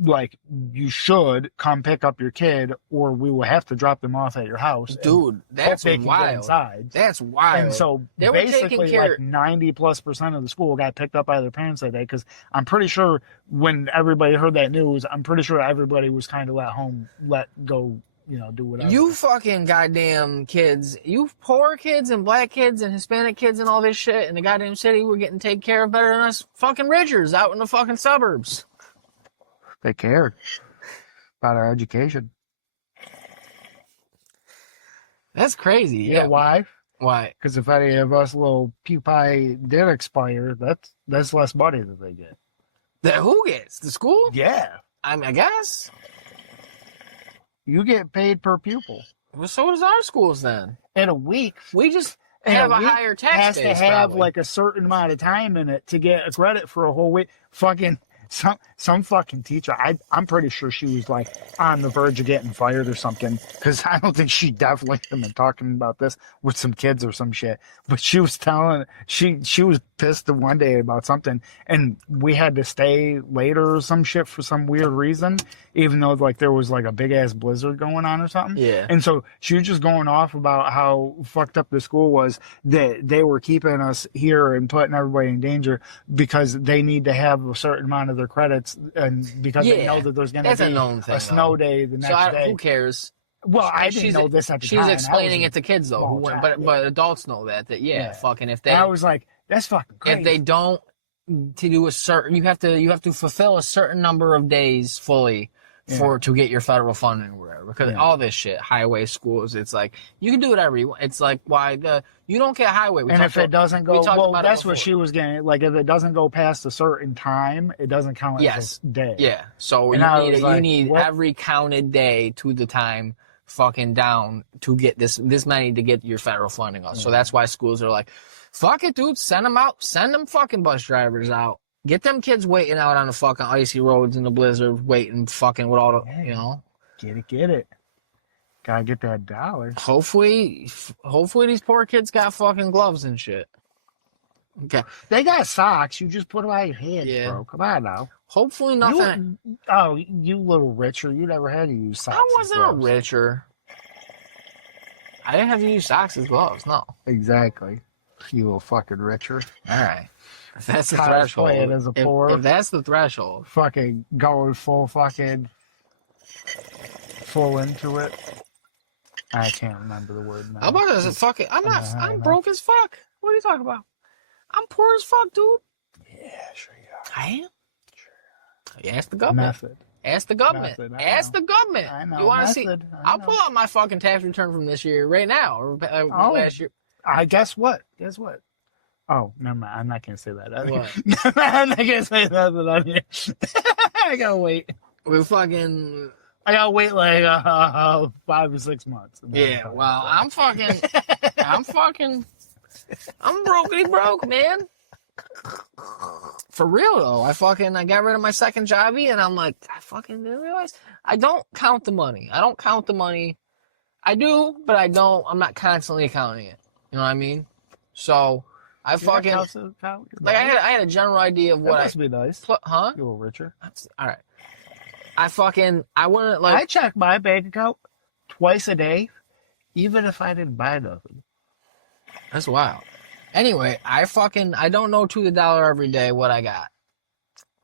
like, you should come pick up your kid, or we will have to drop them off at your house. Dude, that's wild. Inside. That's wild. And so, they were basically, like 90+% of the school got picked up by their parents that day. Because I'm pretty sure when everybody heard that news, I'm pretty sure everybody was kind of let go. Do whatever. You fucking goddamn kids. You poor kids and black kids and Hispanic kids and all this shit in the goddamn city were getting taken care of better than us fucking Ridgers out in the fucking suburbs. They cared about our education. That's crazy. Yeah, why? Why? Because if any of us little pupae did expire, that's less money that they get. Who gets? The school? Yeah. I guess. You get paid per pupil. Well, so does our schools then. In a week. We just have a higher tax base. Has to have probably. like a certain amount of time in it to get a credit for a whole week. Fucking some fucking teacher. I'm pretty sure she was like on the verge of getting fired or something. Because I don't think she definitely had been talking about this with some kids or some shit. But she was telling she was pissed one day about something, and we had to stay later or some shit for some weird reason, even though like there was like a big ass blizzard going on or something. Yeah. And so she was just going off about how fucked up the school was, that they were keeping us here and putting everybody in danger because they need to have a certain amount of their credits, and because they know that there's going to be a known thing, snow day the next day. Who cares? Well, I didn't know this at the time. She's explaining it to kids though, but adults know that fucking if they. And I was like, that's fucking crazy. If they don't to do a certain, you have to fulfill a certain number of days fully to get your federal funding or whatever. Because all this shit, highway schools, it's like you can do whatever you want. It's like you don't get highway. And if it doesn't go, well, that's what she was getting. Like if it doesn't go past a certain time, it doesn't count as a day. Yeah. So you need every counted day to the time fucking down to get this many to get your federal funding on. So that's why schools are like, fuck it, dude, send them out, send them fucking bus drivers out. Get them kids waiting out on the fucking icy roads in the blizzard, waiting fucking with all the, Get it. Gotta get that dollar. Hopefully these poor kids got fucking gloves and shit. Okay. They got socks. You just put them out your hands, bro. Come on now. Hopefully nothing. You little richer. You never had to use socks. I wasn't a richer. I didn't have to use socks as gloves, no. Exactly. You little fucking richer. All right. If that's the threshold. As a poor, if that's the threshold. Fucking going full into it. I can't remember the word now. I'm about to fucking. I'm broke as fuck. What are you talking about? I'm poor as fuck, dude. Yeah, sure you are. I am. Sure. Ask the government. Method. Ask the government. Ask the government. I know. You want to see? I'll pull out my fucking tax return from this year right now or last year. Guess what? Oh, never mind. I'm not gonna say that. What? I'm not gonna say that on here. I gotta wait. I gotta wait like 5 or 6 months. Yeah, well, I'm brokey broke, man. For real though, I got rid of my second jobby, and I'm like, I didn't realize I don't count the money. I do, but I don't. I'm not constantly counting it. You know what I mean? So I had a general idea of what that must be nice. Huh? You're a little richer. All right. I wouldn't like. I check my bank account twice a day, even if I didn't buy nothing. That's wild. Anyway, I don't know to the dollar every day what I got.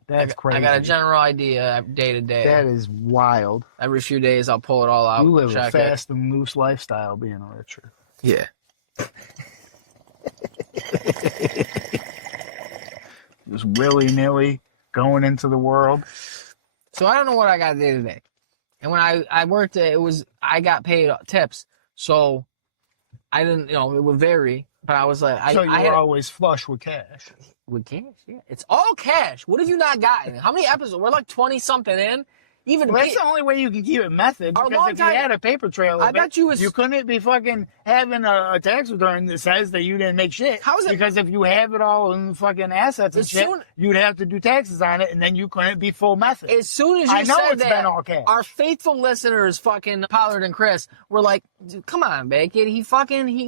That's crazy. I got a general idea day to day. That is wild. Every few days, I'll pull it all out. You live a fast and loose lifestyle being a richer. Yeah. Just willy-nilly going into the world. So I don't know what I got day to day. And when I worked, I got paid tips. So I didn't, it would vary. But I was like, you were always flush with cash. With cash, yeah. It's all cash. What have you not gotten? How many episodes? We're like 20 something in. That's the only way you can keep it method. Because if you had a paper trail, you couldn't be fucking having a tax return that says that you didn't make shit. How is it? Because if you have it all in fucking assets and shit, you'd have to do taxes on it, and then you couldn't be full method. As soon as you said that, been all cash. Our faithful listeners, fucking Pollard and Chris, were like, "Come on, man, kid. He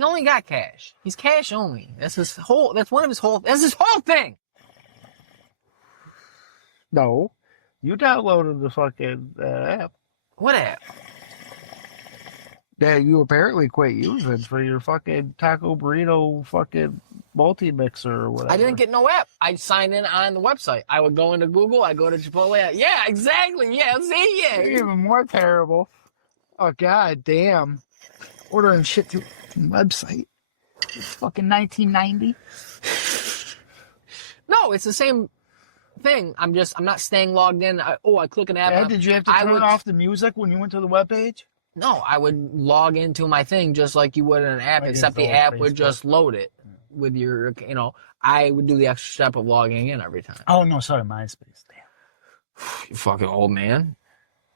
only got cash. He's cash only. That's his whole thing." No. You downloaded the fucking app. What app? That you apparently quit using for your fucking taco burrito fucking multi-mixer or whatever. I didn't get no app. I signed in on the website. I would go into Google. I go to Chipotle. Yeah, exactly. Yeah, see, yeah. You're even more terrible. Oh, god damn. Ordering shit through the website. It's fucking 1990. No, it's the same thing. I'm not staying logged in. I click an app. Yeah, did you have to turn off the music when you went to the webpage? No, I would log into my thing just like you would in an app, except the app would just load it with your, I would do the extra step of logging in every time. Oh, no, sorry, MySpace. Damn. You fucking old man.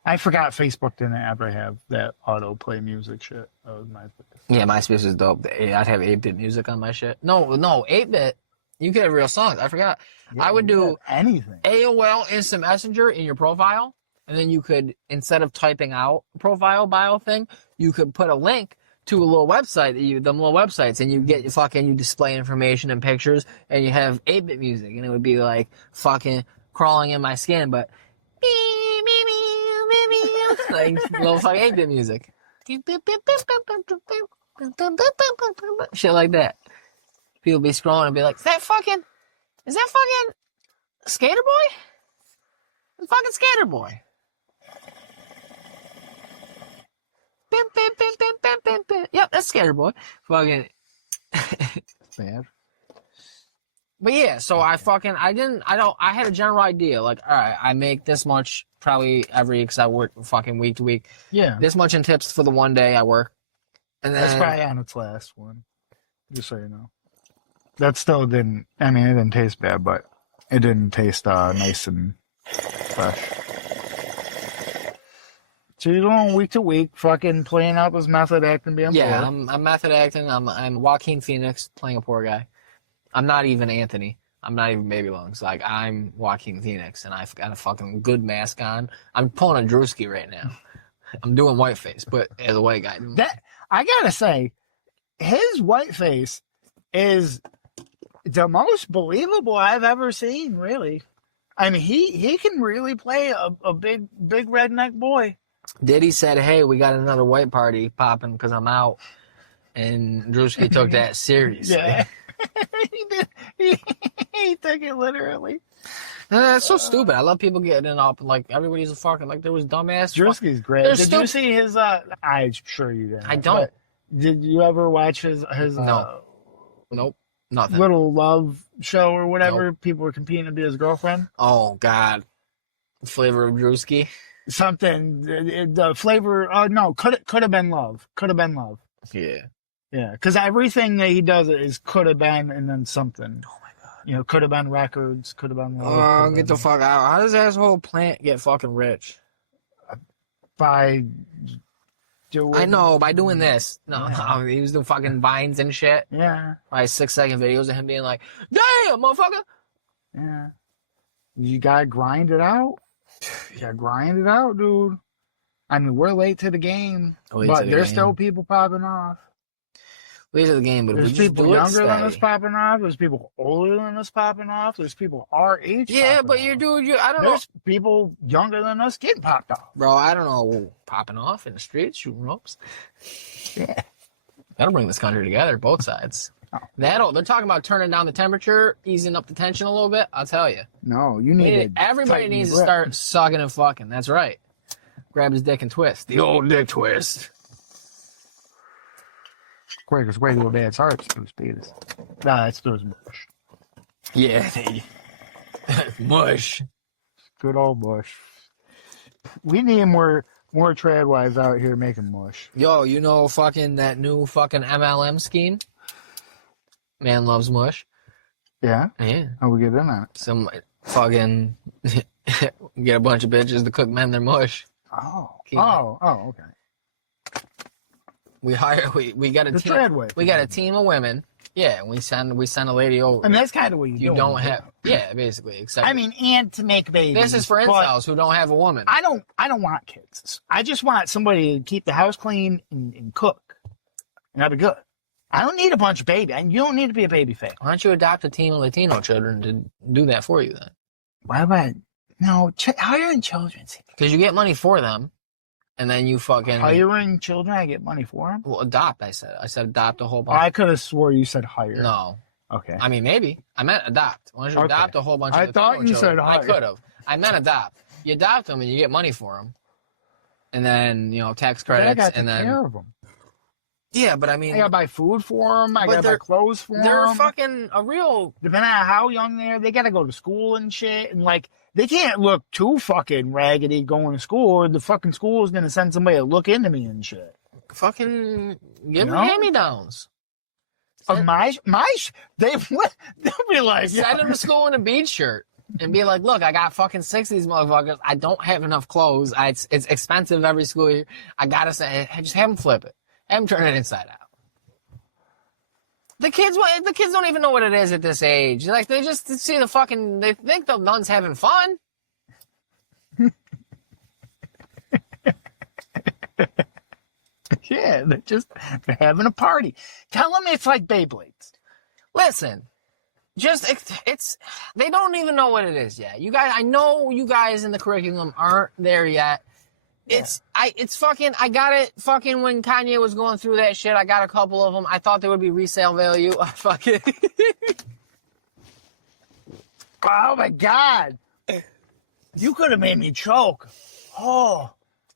I forgot Facebook didn't ever have that autoplay music shit. That was MySpace. Yeah, MySpace was dope. I'd have 8-bit music on my shit. No, 8-bit. You could have real songs. I forgot. Yeah, I would do anything. AOL Instant Messenger in your profile, and then you could, instead of typing out profile bio thing, you could put a link to a little website them little websites, and you get you display information and pictures, and you have 8-bit music, and it would be like fucking crawling in my skin, but like little fucking 8-bit music, shit like that. People be scrolling and be like, is that fucking Skater Boy? It's fucking Skater Boy. Yep, that's Scary Boy. Fucking. Bad. But yeah, so I had a general idea. Like, all right, I make this much probably every, because I work fucking week to week. Yeah. This much in tips for the one day I work. And That's then, probably on its last one. Just so you know. That still didn't, I mean, it didn't taste bad, but it didn't taste nice and fresh. So you're going week to week, fucking playing out this method acting being yeah, poor. I'm method acting. I'm Joaquin Phoenix playing a poor guy. I'm not even Anthony. I'm not even Baby Lungs. Like, I'm Joaquin Phoenix, and I've got a fucking good mask on. I'm pulling a Drewski right now. I'm doing whiteface, but as a white guy. That, I gotta say, his whiteface is the most believable I've ever seen, really. I mean, he can really play a big redneck boy. Diddy said, hey, we got another white party popping because I'm out. And Drewski took that seriously. Yeah. He did. He took it literally. That's so stupid. I love people getting up like everybody's a fucking like there was dumbass. Drewski's great. They're Did you see his? I'm sure you did. I don't. Did you ever watch his No. Nope. Nothing. little love show or whatever? Nope. People were competing to be his girlfriend. Oh God. Flavor of Drewski. Something. The flavor. No, could have been love. Could have been love. Yeah. Yeah, because everything that he does is could have been and then something. Oh my God. You know, could have been records. Could have been love. Oh, get the fuck out. How does asshole Plant get fucking rich? By doing. I know, by doing this. No, he was doing fucking vines and shit. Yeah. Like 6-second videos of him being like, damn, motherfucker. Yeah. You gotta grind it out. You gotta grind it out, dude. I mean, we're late to the game, but there's still people popping off. Late to the game, but There's if we just people do it younger than us steady. popping off. There's people older than us popping off. There's people our age. Yeah, popping but off. you dude, I don't know. There's people younger than us getting popped off. Bro, I don't know. Popping off in the streets, shooting ropes. Yeah. That'll bring this country together, both sides. Oh. They're talking about turning down the temperature, easing up the tension a little bit. I'll tell you. No, you need to. Everybody needs to start sucking and fucking. That's right. Grab his dick and twist. The old dick twist. Quickest way to a man's heart is through speed. Nah, it's through his bush. Yeah. Mush. Good old bush. We need more trad wives out here making mush. Yo, you know fucking that new fucking MLM scheme? Man loves mush. Yeah? Yeah. How we get in on it? Some fucking get a bunch of bitches to cook men their mush. Oh. Keep Okay. We got a The team. trad way. We got a team of women. Yeah, we send a lady over. I mean, that's kind of what you do. You don't have, yeah, basically. Except I mean, and to make babies. this is for but incels who don't have a woman. I don't want kids. I just want somebody to keep the house clean and cook, and that'd be good. I don't need a bunch of baby. You don't need to be a baby face. Why don't you adopt a team of Latino children to do that for you then? Why would I? No, hiring children. Because you get money for them, and then you fucking Hiring children, I get money for them. well, adopt. I said adopt a whole bunch. I could have swore you said hire. No, Okay. I mean maybe I meant adopt. Why don't you Okay. adopt a whole bunch of I Latino thought you children? said I hire. could have. I meant adopt. You adopt them and you get money for them, and then tax But I credits, got to and take then care of them. yeah. But I mean, I gotta buy food for them. I But gotta buy they're- clothes for they're them. fucking a real. Depending on how young they are, they gotta go to school and shit. And like, they can't look too fucking raggedy going to school, or the fucking school is gonna send somebody to look into me and shit. Fucking give You them know? hand-me-downs. Of they'll be like, Send them to school in a bead shirt and be like, look, I got fucking 6 of these motherfuckers. I don't have enough clothes. It's expensive every school year. I gotta say, just have them flip it. Have them turn it inside out. The kids don't even know what it is at this age. Like, they just see they think the nuns having fun. yeah, they're having a party. Tell them it's like Beyblades. Listen, it's they don't even know what it is yet. You guys, I know you guys in the curriculum aren't there yet. It's fucking, I got it fucking when Kanye was going through that shit. I got a couple of them. I thought they would be resale value. Fucking. Oh my God. You could have made me choke. Oh,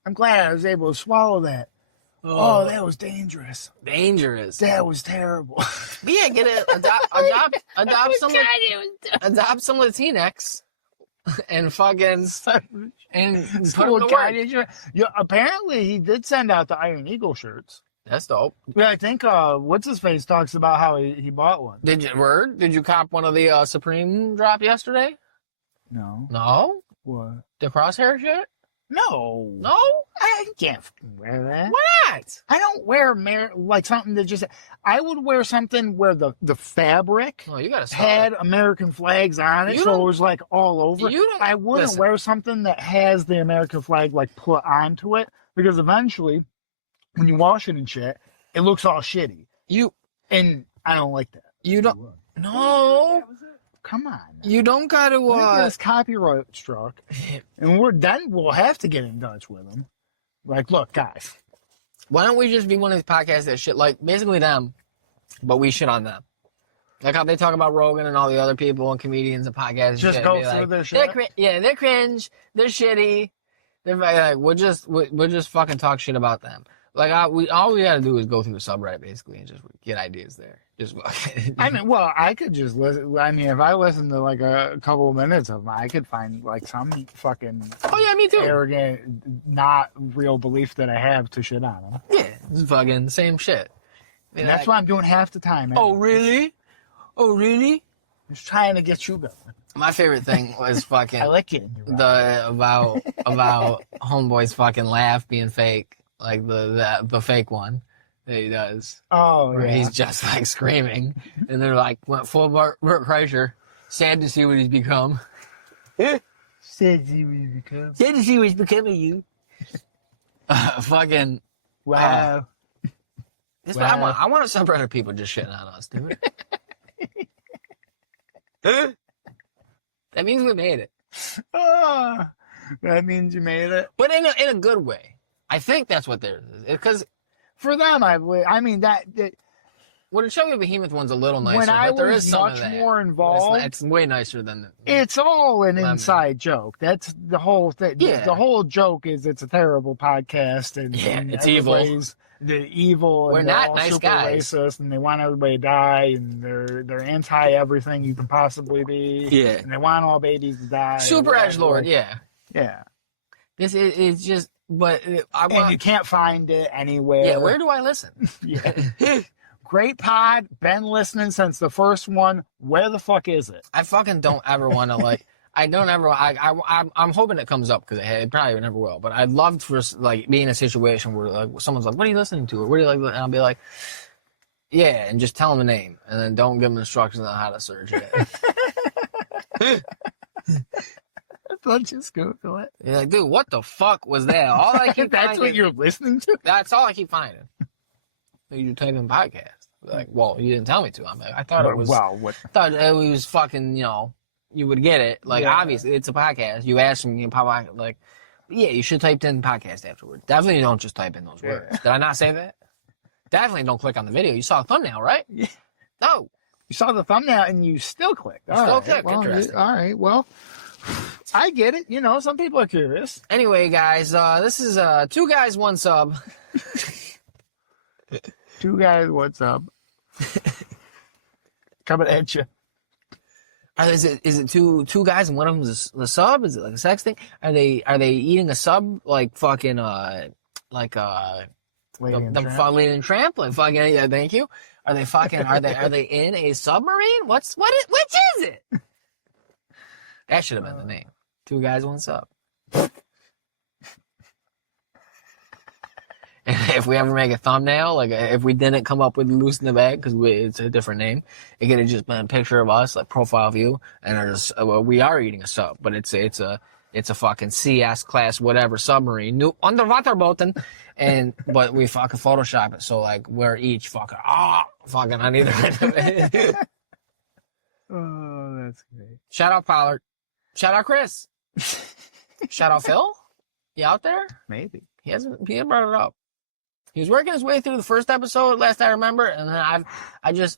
I'm glad I was able to swallow that. Oh, that was dangerous. Dangerous. That was terrible. But yeah, adopt some Latinx and fucking and put them to work. Yeah, apparently he did send out the Iron Eagle shirts. That's dope. Yeah, I think what's his face talks about how he bought one. Did you cop one of the Supreme drop yesterday? No. No. What? The crosshair shit? No. No. I can't wear that. Why not? I don't wear like something that just. I would wear something where the fabric Oh, you gotta had American flags on it, so it was like all over. I wouldn't wear something that has the American flag like put onto it, because eventually, when you wash it and shit, it looks all shitty. And I don't like that. You don't. No. Come on. You don't gotta It's copyright struck, and we'll have to get in touch with them. Like, look, guys, why don't we just be one of these podcasts that shit like basically them, but we shit on them, like how they talk about Rogan and all the other people and comedians and podcasts. And just shit, go through their shit. They're cringe. They're shitty. They're like we'll just fucking talk shit about them. Like all we gotta do is go through the subreddit basically and just get ideas there. Just fucking. I mean, well, I could just listen. I mean, if I listen to like a couple of minutes of them, I could find like some fucking. Oh yeah, me too. Arrogant, not real belief that I have to shit on them. Yeah, it's fucking same shit. And that's why I'm doing half the time. Oh really? Oh really? Just trying to get you going. My favorite thing was fucking. I like it. About homeboy's fucking laugh being fake, like the fake one that he does. Oh, where yeah. he's just like screaming, and they're like, went full Bert Kreischer. Sad to see what he's become. Sad to see what he's become. Sad to see what he's becoming, you. Fucking. Wow. That's what I want a subreddit of people just shitting on us, dude. That means we made it. That means you made it. But in a good way. I think that's what they're... Because... For them, I mean, that well, the Chubby Behemoth one's a little nicer, when I but there was is some much of that. more involved. It's way nicer than... It's all an inside joke. That's the whole thing. Yeah. The whole joke is it's a terrible podcast. And it's evil. The evil. We're and not all nice super guys. Racist, and they want everybody to die, and they're anti everything you can possibly be. Yeah. And they want all babies to die. Super edgelord, yeah. Yeah. This is just... But and you can't find it anywhere. Yeah, where do I listen? Yeah. Great pod. Been listening since the first one. Where the fuck is it? I fucking don't ever want to like. I don't ever. I'm hoping it comes up because it probably never will. But I'd love for like be in a situation where like someone's like, "What are you listening to?" Or "What do you like?" And I'll be like, "Yeah," and just tell them the name, and then don't give them instructions on how to search it. Let's just Google it. You're like, dude, what the fuck was that? All I keep That's finding, what you're listening to? That's all I keep finding. You type in podcast. Like, well, you didn't tell me to. I'm like, I thought it was. Well, what? I thought it was fucking. You would get it. Like, obviously, it's a podcast. You ask them, like, yeah, you should type in podcast afterward. Definitely don't just type in those words. Did I not say that? Definitely don't click on the video. You saw the thumbnail, right? Yeah. No. You saw the thumbnail and you still clicked. Interesting. All right. Well. I get it. Some people are curious. Anyway, guys, this is 2 guys, 1 sub. 2 guys, 1 sub. Coming at you. Is it two guys and one of them is the sub? Is it like a sex thing? Are they eating a sub like fucking Lady and Tramp? Like fucking yeah, thank you. Are they fucking are they in a submarine? Which is it? That should have been the name. 2 guys, 1 sub. If we ever make a thumbnail, like if we didn't come up with Loose in the Bag because it's a different name, it could have just been a picture of us, like profile view, and we are eating a sub, but it's a fucking CS class whatever submarine, new Underwaterboten, but we fucking Photoshop it so like we're each fucking on either end of it. Oh, that's great. Shout out Pollard. Shout out Chris. Shout out Phil. You out there? Maybe. He hasn't brought it up. He was working his way through the first episode, last I remember, and then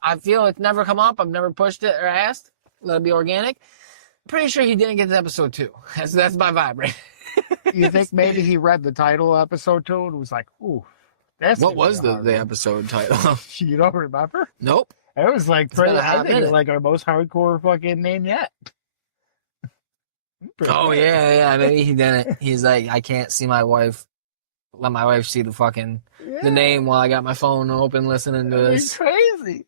I feel it's never come up. I've never pushed it or asked. Let it be organic. Pretty sure he didn't get to episode 2. That's my vibe, right? You think maybe he read the title of episode 2 and was like, ooh, That's What gonna be was a the hard one. episode title? You don't remember? Nope. It was like been a I hot think minute. like our most hardcore fucking name yet. Pretty Oh good. yeah. Maybe he didn't. He's like, I can't see my wife. Let my wife see the Yeah. name while I got my phone open listening to That'd be this. crazy.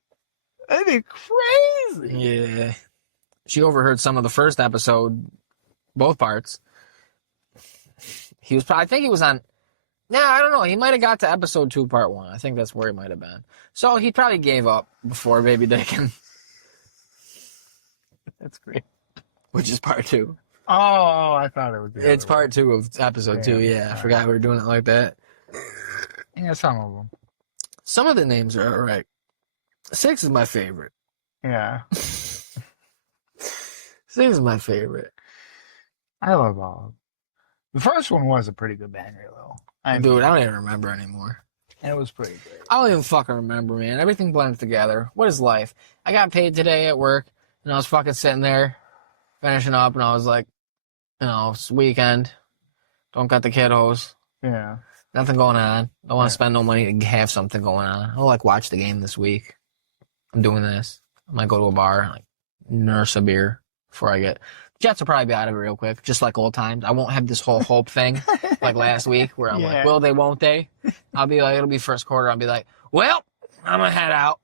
That'd be crazy. Yeah. She overheard some of the first episode, both parts. He was probably, I think he was on, I don't know. He might have got to episode 2, part 1. I think that's where he might have been. So he probably gave up before Baby Dakin. That's great. Which is part 2. Oh, I thought it was. It's part 2 of episode 2. Yeah, I forgot we were doing it like that. Yeah, some of them. Some of the names are alright. 6 is my favorite. Yeah, 6 is my favorite. I love all of them. The first one was a pretty good banger, though. Dude, I don't even remember anymore. It was pretty good. I don't even fucking remember, man. Everything blends together. What is life? I got paid today at work, and I was fucking sitting there, finishing up, and I was like, it's weekend. Don't got the kiddos. Yeah. Nothing going on. Don't want Yeah. to spend no money to have something going on. I'll watch the game this week. I'm doing this. I might go to a bar, nurse a beer before I get. Jets will probably be out of it real quick, just like old times. I won't have this whole hope thing like last week where I'm like, will they, won't they? I'll be like, it'll be first quarter. I'll be like, well, I'm going to head out.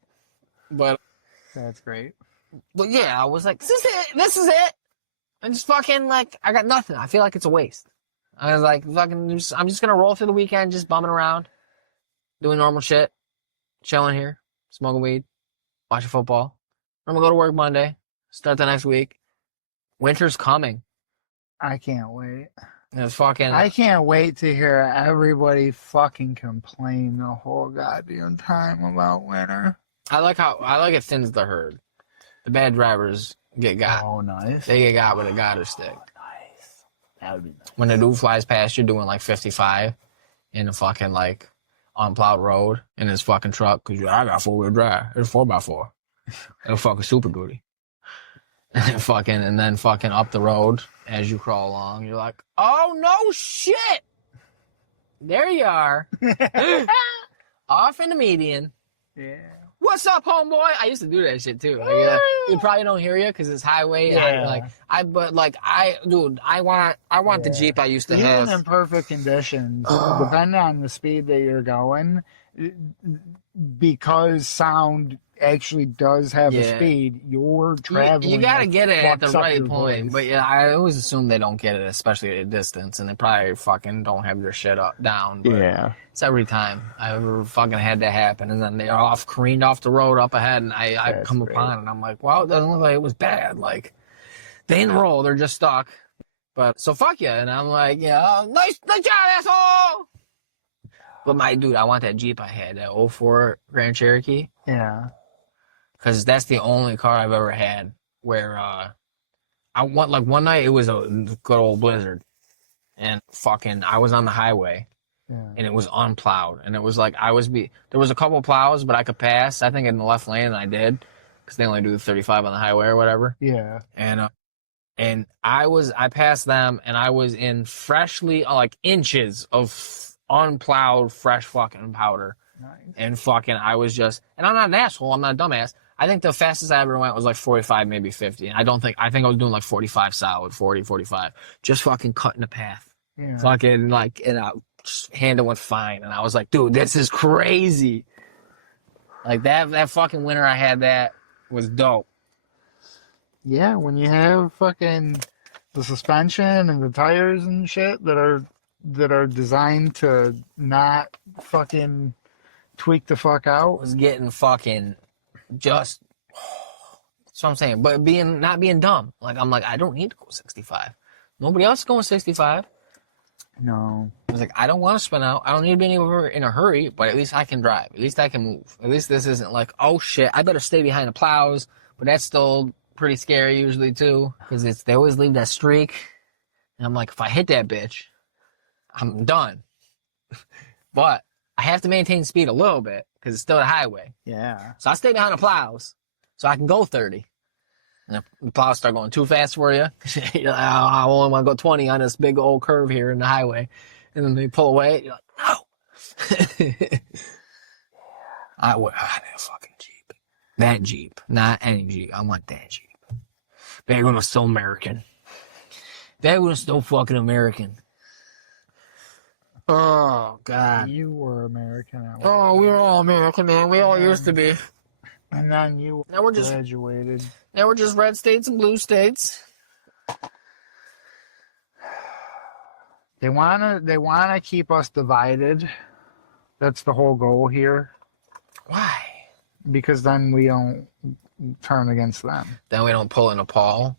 But That's great. yeah, I was like, this is it. This is it. I'm just fucking I got nothing. I feel like it's a waste. I was like, I'm just going to roll through the weekend, just bumming around, doing normal shit, chilling here, smoking weed, watching football. I'm going to go to work Monday, start the next week. Winter's coming. I can't wait. And it's fucking. I can't wait to hear everybody fucking complain the whole goddamn time about winter. I like it thins the herd. The bad drivers get got. Oh, nice. They get got with a garter stick. Nice. That would be nice. When the dude flies past you doing 55 in a fucking unplowed road in his fucking truck, because I got 4-wheel drive. It's 4x4. It's fucking super duty. And then fucking up the road as you crawl along, you're like, oh no shit! There you are. Off in the median. Yeah. What's up, homeboy? I used to do that shit too. You probably don't hear you because it's highway. Yeah. I want the Jeep I used to have. Even in perfect conditions, depending on the speed that you're going, because sound actually does have a speed, you're traveling. You gotta get it at the fucks up right your point. voice. But yeah, I always assume they don't get it, especially at a distance, and they probably fucking don't have their shit up down. But Yeah. it's every time I ever fucking had that happen, and then they're careened off the road up ahead, and I come upon it, and I'm like, well, it doesn't look like it was bad. They didn't roll, they're just stuck. But so fuck you, and I'm like, nice job, asshole. But my dude, I want that Jeep I had, that 04 Grand Cherokee. Yeah. Because that's the only car I've ever had where I want one night it was a good old blizzard, and fucking I was on the highway, and it was unplowed, and it was there was a couple plows, but I could pass. I think in the left lane, and I did, because they only do the 35 on the highway or whatever. Yeah. And I passed them, and I was in freshly inches of unplowed fresh fucking powder. Nice. And fucking, I was just, and I'm not an asshole, I'm not a dumbass. I think the fastest I ever went was 45, maybe 50. And I think I was doing 45 solid, 40, 45. Just fucking cutting the path. Yeah. Fucking and I just handle went fine. And I was like, dude, this is crazy. That fucking winter I had that was dope. Yeah, when you have fucking the suspension and the tires and shit that are designed to not fucking tweak the fuck out. Was getting fucking just, that's what I'm saying. But not being dumb. I'm like, I don't need to go 65. Nobody else is going 65. No. I was like, I don't want to spin out. I don't need to be anywhere in a hurry, but at least I can drive. At least I can move. At least this isn't oh shit, I better stay behind the plows. But that's still pretty scary usually too, because they always leave that streak. And I'm like, if I hit that bitch, I'm done. But I have to maintain speed a little bit because it's still a highway. Yeah. So I stay behind the plows so I can go 30. And the plows start going too fast for you. You're like, oh, I only want to go 20 on this big old curve here in the highway. And then they pull away. You're like, no. I need a fucking Jeep. That Jeep. Not any Jeep. I want that Jeep. That one was so American. That was so fucking American. Oh, God. You were American at one Oh, we were all American, man. We all used to be. And then you Now we're just graduated. Now we're just red states and blue states. They wanna keep us divided. That's the whole goal here. Why? Because then we don't turn against them. Then we don't pull in a Paul.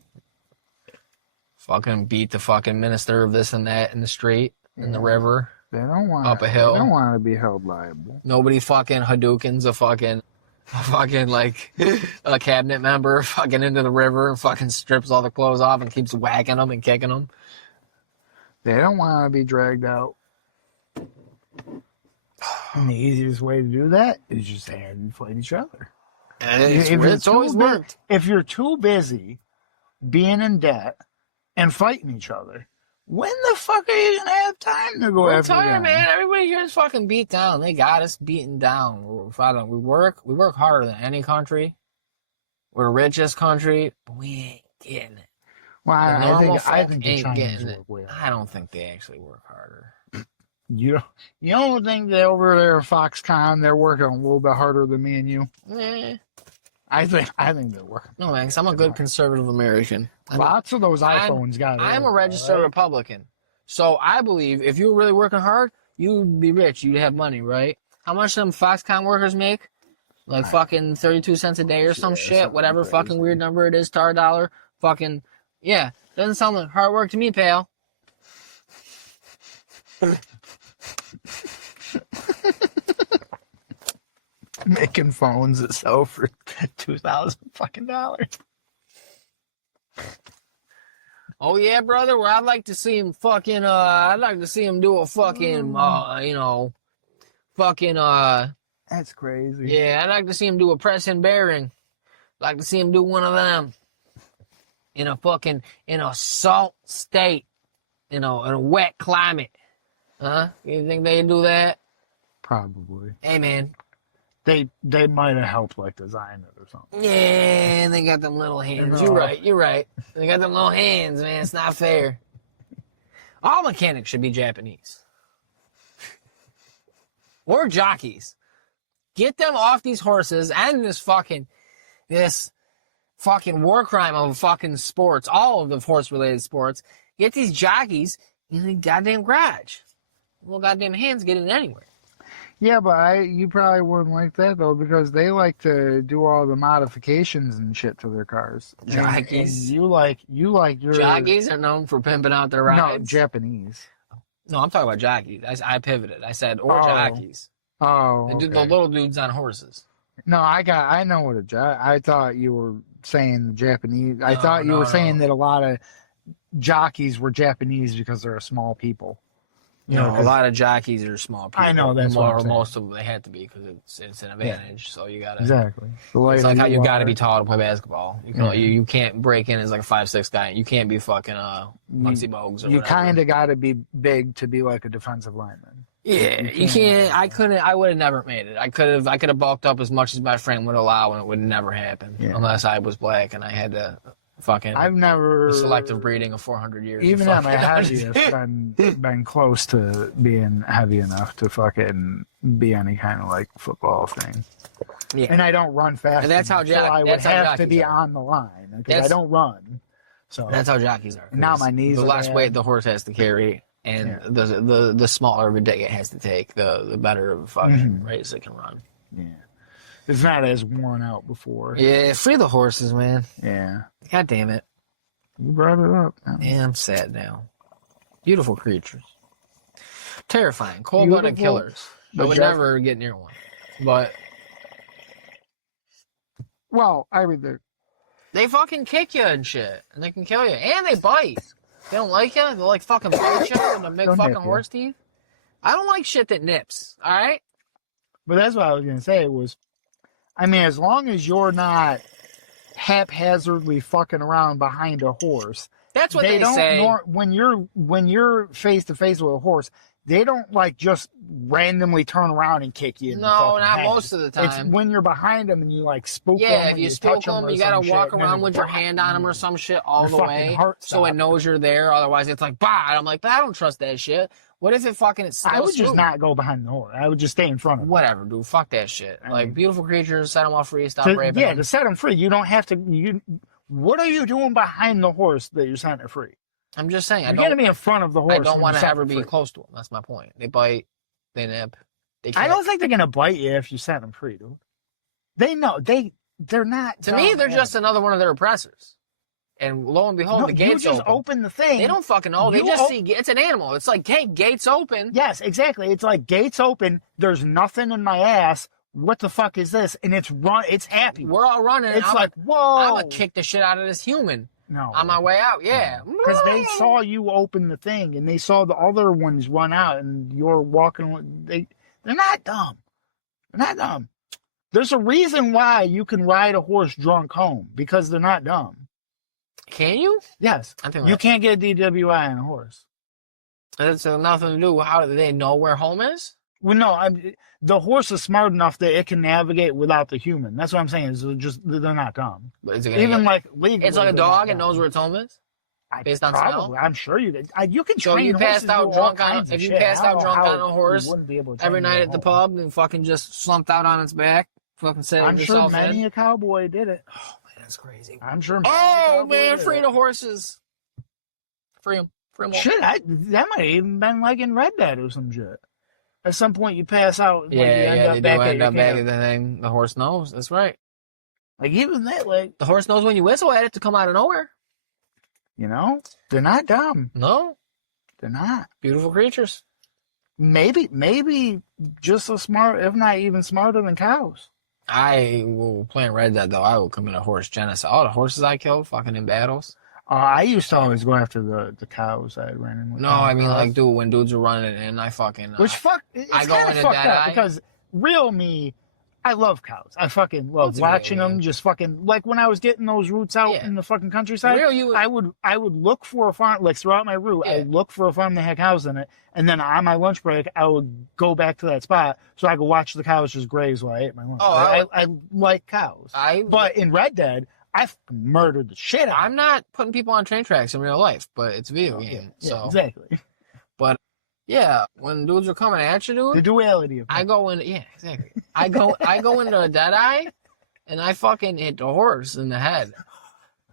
Fucking beat the fucking minister of this and that in the street, in the river. They don't want Up a hill. They don't want to be held liable. Nobody fucking Hadoukens a fucking like a cabinet member fucking into the river and fucking strips all the clothes off and keeps whacking them and kicking them. They don't want to be dragged out. And the easiest way to do that is just hand and fight each other. And If it's always worked. If you're too busy being in debt and fighting each other, when the fuck are you gonna have time to go We're after tired, them? man. Everybody here is fucking beat down. They got us beaten down. We work harder than any country. We're the richest country, but we ain't getting it. Well, I think the ain't Chinese getting work it. way harder. I don't think they actually work harder. You don't think that over there at Foxconn they're working a little bit harder than me and you? I think they're working. No, man, 'cause I'm a good conservative American. Lots of those iPhones got it. I'm a registered Republican. So I believe if you were really working hard, you'd be rich. You'd have money, right? How much some Foxconn workers make? Like fucking 32 cents a day or some shit. Whatever crazy. fucking weird number it is, star dollar. Fucking, yeah. Doesn't sound like hard work to me, pal. Making phones that sell for $2,000 fucking dollars. Oh yeah, brother. Well, I'd like to see him fucking. I'd like to see him do a fucking. Fucking. That's crazy. Yeah, I'd like to see him do a press and bearing. I'd like to see him do one of them. In a salt state. In a wet climate. Huh? You think they'd do that? Probably. Hey, man. They might have helped like design it or something. Yeah, they got them little hands. You're right. They got them little hands, man. It's not fair. All mechanics should be Japanese. Or jockeys. Get them off these horses and this fucking war crime of fucking sports, all of the horse-related sports. Get these jockeys in the goddamn garage. Little goddamn hands get in anywhere. Yeah, but you probably wouldn't like that though, because they like to do all the modifications and shit to their cars. Jockeys. And you like your Jockeys are known for pimping out their rides. No, Japanese. No, I'm talking about jockeys. I pivoted. I said jockeys. Oh, okay. The little dudes on horses. No, I know what I thought you were saying the Japanese. I thought you were saying that a lot of jockeys were Japanese because they're small people. A lot of jockeys are small people. I know, that's what I'm saying. Most of them, they have to be because it's an advantage. Yeah. So you gotta exactly. It's like how you gotta be tall to play basketball. You can't break in as like a 5'6" guy. You can't be fucking Muncie Bogues or you whatever. kind of got to be big to be like a defensive lineman. Yeah, you can't. I would have never made it. I could have bulked up as much as my frame would allow, and it would never happen unless I was black and I had to fucking. I've never selective breeding of 400 years. Even at my heaviest, been close to being heavy enough to fucking be any kind of like football thing. Yeah, and I don't run fast. And that's how I would have to be on the line because I don't run. So that's how jockeys are. Now my knees. The less weight the horse has to carry. And the smaller of a dig it has to take, the better of a fucking race it can run. Yeah. It's not as worn out before. Yeah, free the horses, man. Yeah. God damn it. You brought it up. Yeah, I'm sad now. Beautiful creatures. Terrifying. Cold-blooded killers. I would never get near one. But... Well, I mean... They fucking kick you and shit. And they can kill you. And they bite. They don't like you? They like fucking bite you with the big fucking horse teeth? I don't like shit that nips, alright? But that's what I was going to say was, I mean, as long as you're not haphazardly fucking around behind a horse. That's what they say. When you're face to face with a horse, they don't like just randomly turn around and kick you in the No, fucking not head. most of the time. It's when you're behind them and you like spook them. Yeah, and if you touch spook them, or you gotta some walk shit, and then around it with your bah! hand on them or some shit all Your the fucking way, heart so it stops. knows you're there. Otherwise, it's like, bah! And I'm like, I don't trust that shit. What if it fucking it's I would just smooth? not go behind the horse. I would just stay in front of them. Whatever, dude. Fuck that shit. I Like, mean- beautiful creatures, set them all free, stop raping Yeah, them. to set them free, you don't have to. What are you doing behind the horse that you're setting it free? I'm just saying, You're going to be in front of the horse. I don't want to ever be close to them. That's my point. They bite, they nip. They I don't think they're going to bite you if you set them free, dude. They know. They're not. To me, they're just another one of their oppressors. And lo and behold, No, the gates you just open. the thing. They don't fucking know. They You just see it's an animal. It's like, hey, gates open. Yes, exactly. It's like gates open. There's nothing in my ass. What the fuck is this? And it's happy. We're all running. It's like, whoa. I'm gonna kick the shit out of this human. No. On my way out, yeah. Because they saw you open the thing and they saw the other ones run out and you're walking. They're not dumb. They're not dumb. There's a reason why you can ride a horse drunk home because they're not dumb. Can you? Yes. I think you can't get a DWI on a horse. That's nothing to do with how do they know where home is? Well, no, the horse is smart enough that it can navigate without the human. That's what I'm saying. Is they're not dumb. But is it Even like legally, it's like a they're not dog. It dumb. knows where its home is. Based on Probably, smell? I'm sure you did. You can So train you horses passed to out do all drunk on kinds of if you shit. passed I don't out know drunk how on a horse you wouldn't be able to every train night them at the home. pub and fucking just slumped out on its back, fucking set I'm sure yourself many in. a cowboy did it. Oh man, that's crazy. I'm sure. Many a Oh cowboy man, did free it. the horses. Free them. Free them all. Shit, that might have even been like in Red Dead or some shit. At some point, you pass out. And Yeah, you end up they back do at end your up back at camp. the thing. The horse knows. That's right. Like even that, like The horse knows when you whistle at it to come out of nowhere. they're not dumb. No, They're not. beautiful creatures. Maybe just as smart, if not even smarter than cows. I will playing Red Dead though. I will commit a horse genocide. All the horses I killed, fucking in battles. I used to always go after the cows I had ran in with. No, I mean like, dude, when dudes are running and I fucking Which it's I go kind of into fucked that up eye. because real me, I love cows. I fucking love It's watching real, them. man. Just fucking like when I was getting those roots out Yeah. in the fucking countryside. Real you- I would look for a farm like throughout my route. Yeah. I would look for a farm that had cows in it, and then on my lunch break, I would go back to that spot so I could watch the cows just graze while I ate my lunch. Oh, I like cows, but in Red Dead, I fucking murdered the shit out. I'm not putting people on train tracks in real life, but it's a video game. Yeah, So exactly. yeah, when dudes are coming at you, dude, The duality of I man. go in. Yeah, exactly. I go into a dead eye, and I fucking hit the horse in the head.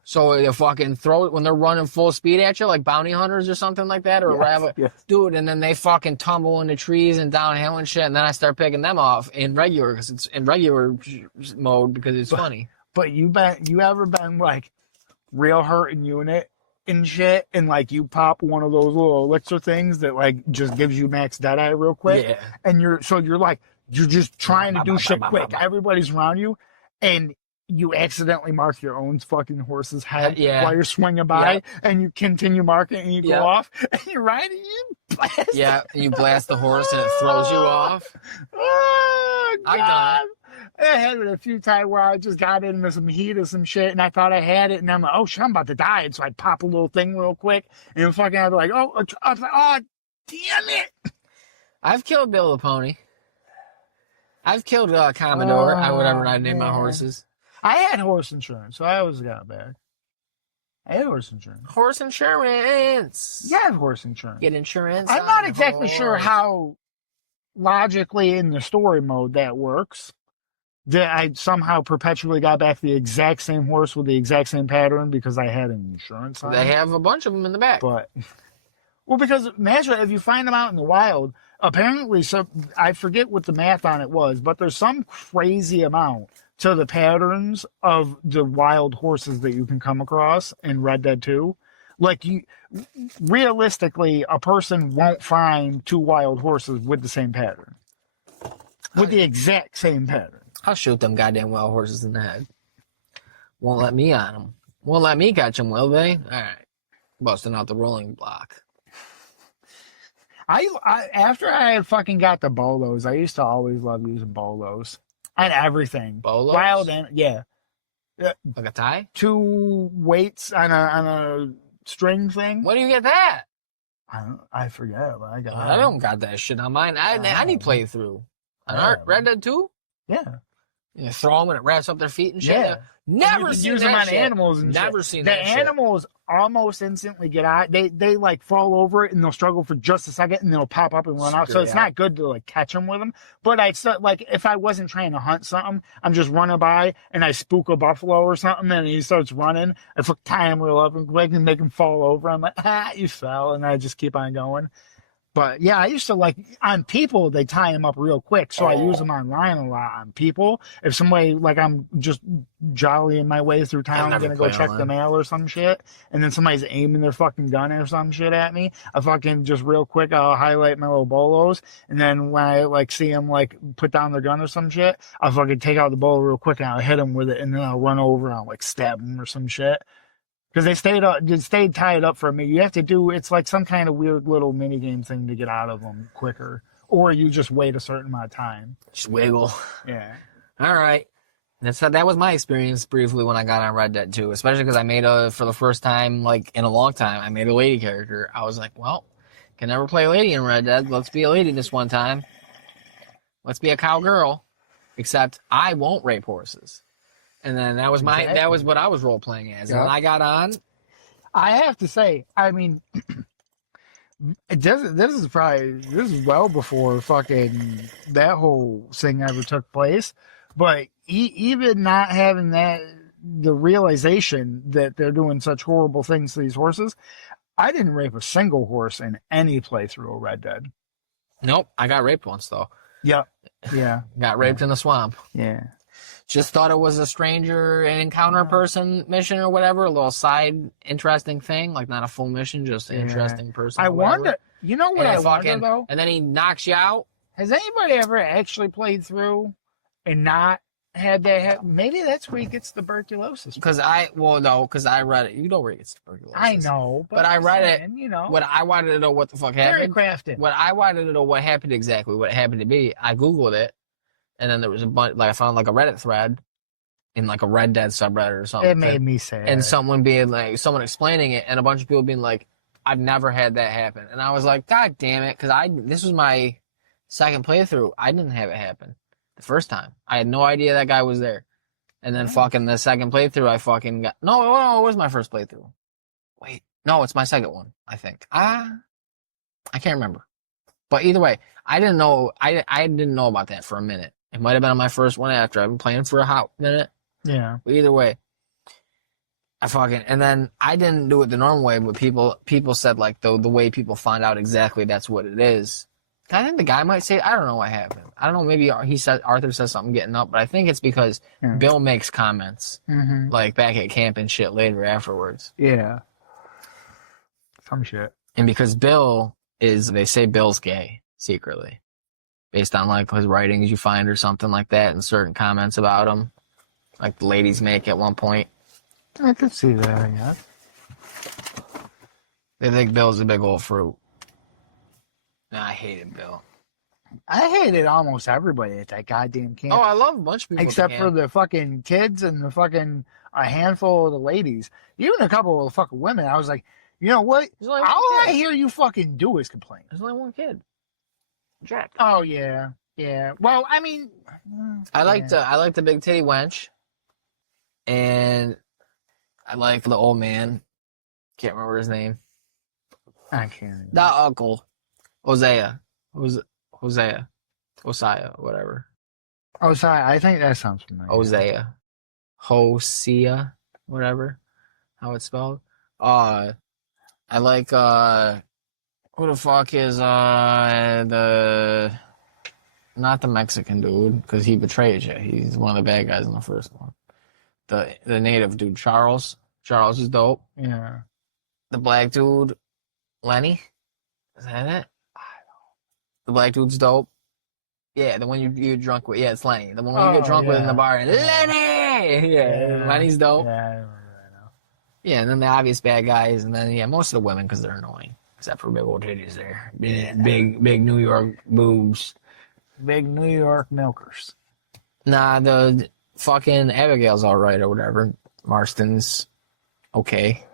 So they fucking throw it when they're running full speed at you, like bounty hunters or something like that, or a rabbit, yes. dude. And then they fucking tumble into trees and downhill and shit. And then I start picking them off in regular because it's in regular mode because it's funny. But you ever been like real hurting unit and shit, and like you pop one of those little elixir things that like just gives you max deadeye real quick, Yeah. and you're just trying to do shit quick. Everybody's around you, and you accidentally mark your own fucking horse's head Yeah. while you're swinging by, Yeah. and you continue marking, and you Yeah. go off, and you're riding, you blast. Yeah, you blast the horse and it throws you off. Oh, God. I've done it. I had it a few times where I just got into some heat or some shit, and I thought I had it, and I'm like, oh shit, I'm about to die. And so I'd pop a little thing real quick, and fucking I'd be like, oh, I was like, oh, damn it. I've killed Bill the Pony. I've killed Commodore. Whatever I name my man. horses. I had horse insurance, so I always got it back. I had horse insurance. Horse insurance. Yeah, I have horse insurance. Get insurance. I'm on not the exactly sure horse. how logically in the story mode that works. That I somehow perpetually got back the exact same horse with the exact same pattern because I had an insurance on They it. have a bunch of them in the back. But, well, because imagine if you find them out in the wild, apparently, so I forget what the math on it was, but there's some crazy amount to the patterns of the wild horses that you can come across in Red Dead 2. Like, realistically, a person won't find two wild horses with the same pattern. With the exact same pattern. I'll shoot them goddamn wild horses in the head. Won't let me on them. Won't let me catch them, will they? All right. Busting out the rolling block. I after I had fucking got the bolos, I used to always love using bolos on everything. Bolos? Wild and yeah, Like a tie? 2 weights on a string thing. Where do you get that? I forget, but I got. I don't got that shit on mine. I need playthrough. Red Dead 2? Yeah. You throw them and it wraps up their feet and shit. Yeah. Never you seen use that them on shit. animals and Never shit. seen the that shit. animals almost instantly get out. They like fall over it and they'll struggle for just a second and they'll pop up and run out. So it's not good to like catch them with them. But I still like if I wasn't trying to hunt something, I'm just running by and I spook a buffalo or something and he starts running. I tie him real up and quick and make him fall over. I'm like, you fell, and I just keep on going. But yeah, I used to like on people, they tie them up real quick. So I use them online a lot on people. If somebody, like I'm just jollying my way through town, I'm going to go check the mail or some shit. And then somebody's aiming their fucking gun or some shit at me. I fucking just real quick, I'll highlight my little bolos. And then when I like see them like put down their gun or some shit, I'll fucking take out the bolo real quick and I'll hit them with it. And then I'll run over and I'll like stab them or some shit. Because they stayed tied up for me. You have to do, it's like some kind of weird little mini game thing to get out of them quicker. Or you just wait a certain amount of time. Just wiggle. Yeah. All right. That was my experience briefly when I got on Red Dead 2, especially because I made for the first time, like in a long time, I made a lady character. I was like, well, can never play a lady in Red Dead. Let's be a lady this one time. Let's be a cowgirl. Except I won't rape horses. And then that was what I was role playing as. Yep. And I got on. I have to say, I mean, this is well before fucking that whole thing ever took place. But even not having the realization that they're doing such horrible things to these horses, I didn't rape a single horse in any playthrough of Red Dead. Nope, I got raped once though. Yep. Yeah. Got raped in the swamp. Yeah. Just thought it was a stranger and encounter person mission or whatever, a little side interesting thing, like not a full mission, just an interesting person. I wonder, you know what I wonder though? And then he knocks you out. Has anybody ever actually played through and not had that happen? Maybe that's where he gets tuberculosis. Because I read it. You know where he gets tuberculosis. I know, but I read it. You know, what I wanted to know what the fuck happened. Very crafted. What I wanted to know what happened exactly, what happened to me. I Googled it. And then there was a bunch, like I found like a Reddit thread in like a Red Dead subreddit or something. It made me sad. And someone explaining it, and a bunch of people being like, "I've never had that happen." And I was like, "God damn it!" Because this was my second playthrough. I didn't have it happen the first time. I had no idea that guy was there. And then fucking the second playthrough, I fucking got no. It was my first playthrough. Wait, no, it's my second one. I think. I can't remember. But either way, I didn't know. I didn't know about that for a minute. It might have been on my first one after. I've been playing for a hot minute. Yeah. But either way, and then I didn't do it the normal way, but people said like the way people find out exactly that's what it is. I think the guy might say, I don't know what happened. I don't know. Maybe Arthur says something getting up, but I think it's because Bill makes comments like back at camp and shit later afterwards. Yeah. Some shit. And because they say Bill's gay secretly. Based on like his writings you find or something like that, and certain comments about him, like the ladies make at one point. I could see that, I guess. They think Bill's a big old fruit. Nah, I hated Bill. I hated almost everybody at that goddamn camp. Oh, I love a bunch of people. Except for the fucking kids and the fucking a handful of the ladies. Even a couple of the fucking women. I was like, you know what? All I hear you fucking do is complain. There's only one kid. Jack. Oh yeah, yeah. Well, I mean, I like the big titty wench, and I like the old man. Can't remember his name. I can't. Not Uncle. Hosea, whatever. Oh, sorry. I think that sounds familiar. Hosea, whatever. How it's spelled. I like who the fuck is not the Mexican dude, because he betrayed you. He's one of the bad guys in the first one. The native dude, Charles. Charles is dope. Yeah. The black dude, Lenny. Is that it? The black dude's dope. Yeah, the one you get drunk with. Yeah, it's Lenny. The one you get drunk with in the bar. Lenny! Yeah, Lenny's dope. Yeah, I remember that now. Yeah, and then the obvious bad guys, and then, most of the women, because they're annoying. Except for big old titties there. Big New York boobs. Big New York milkers. Nah, the fucking Abigail's alright or whatever. Marston's okay.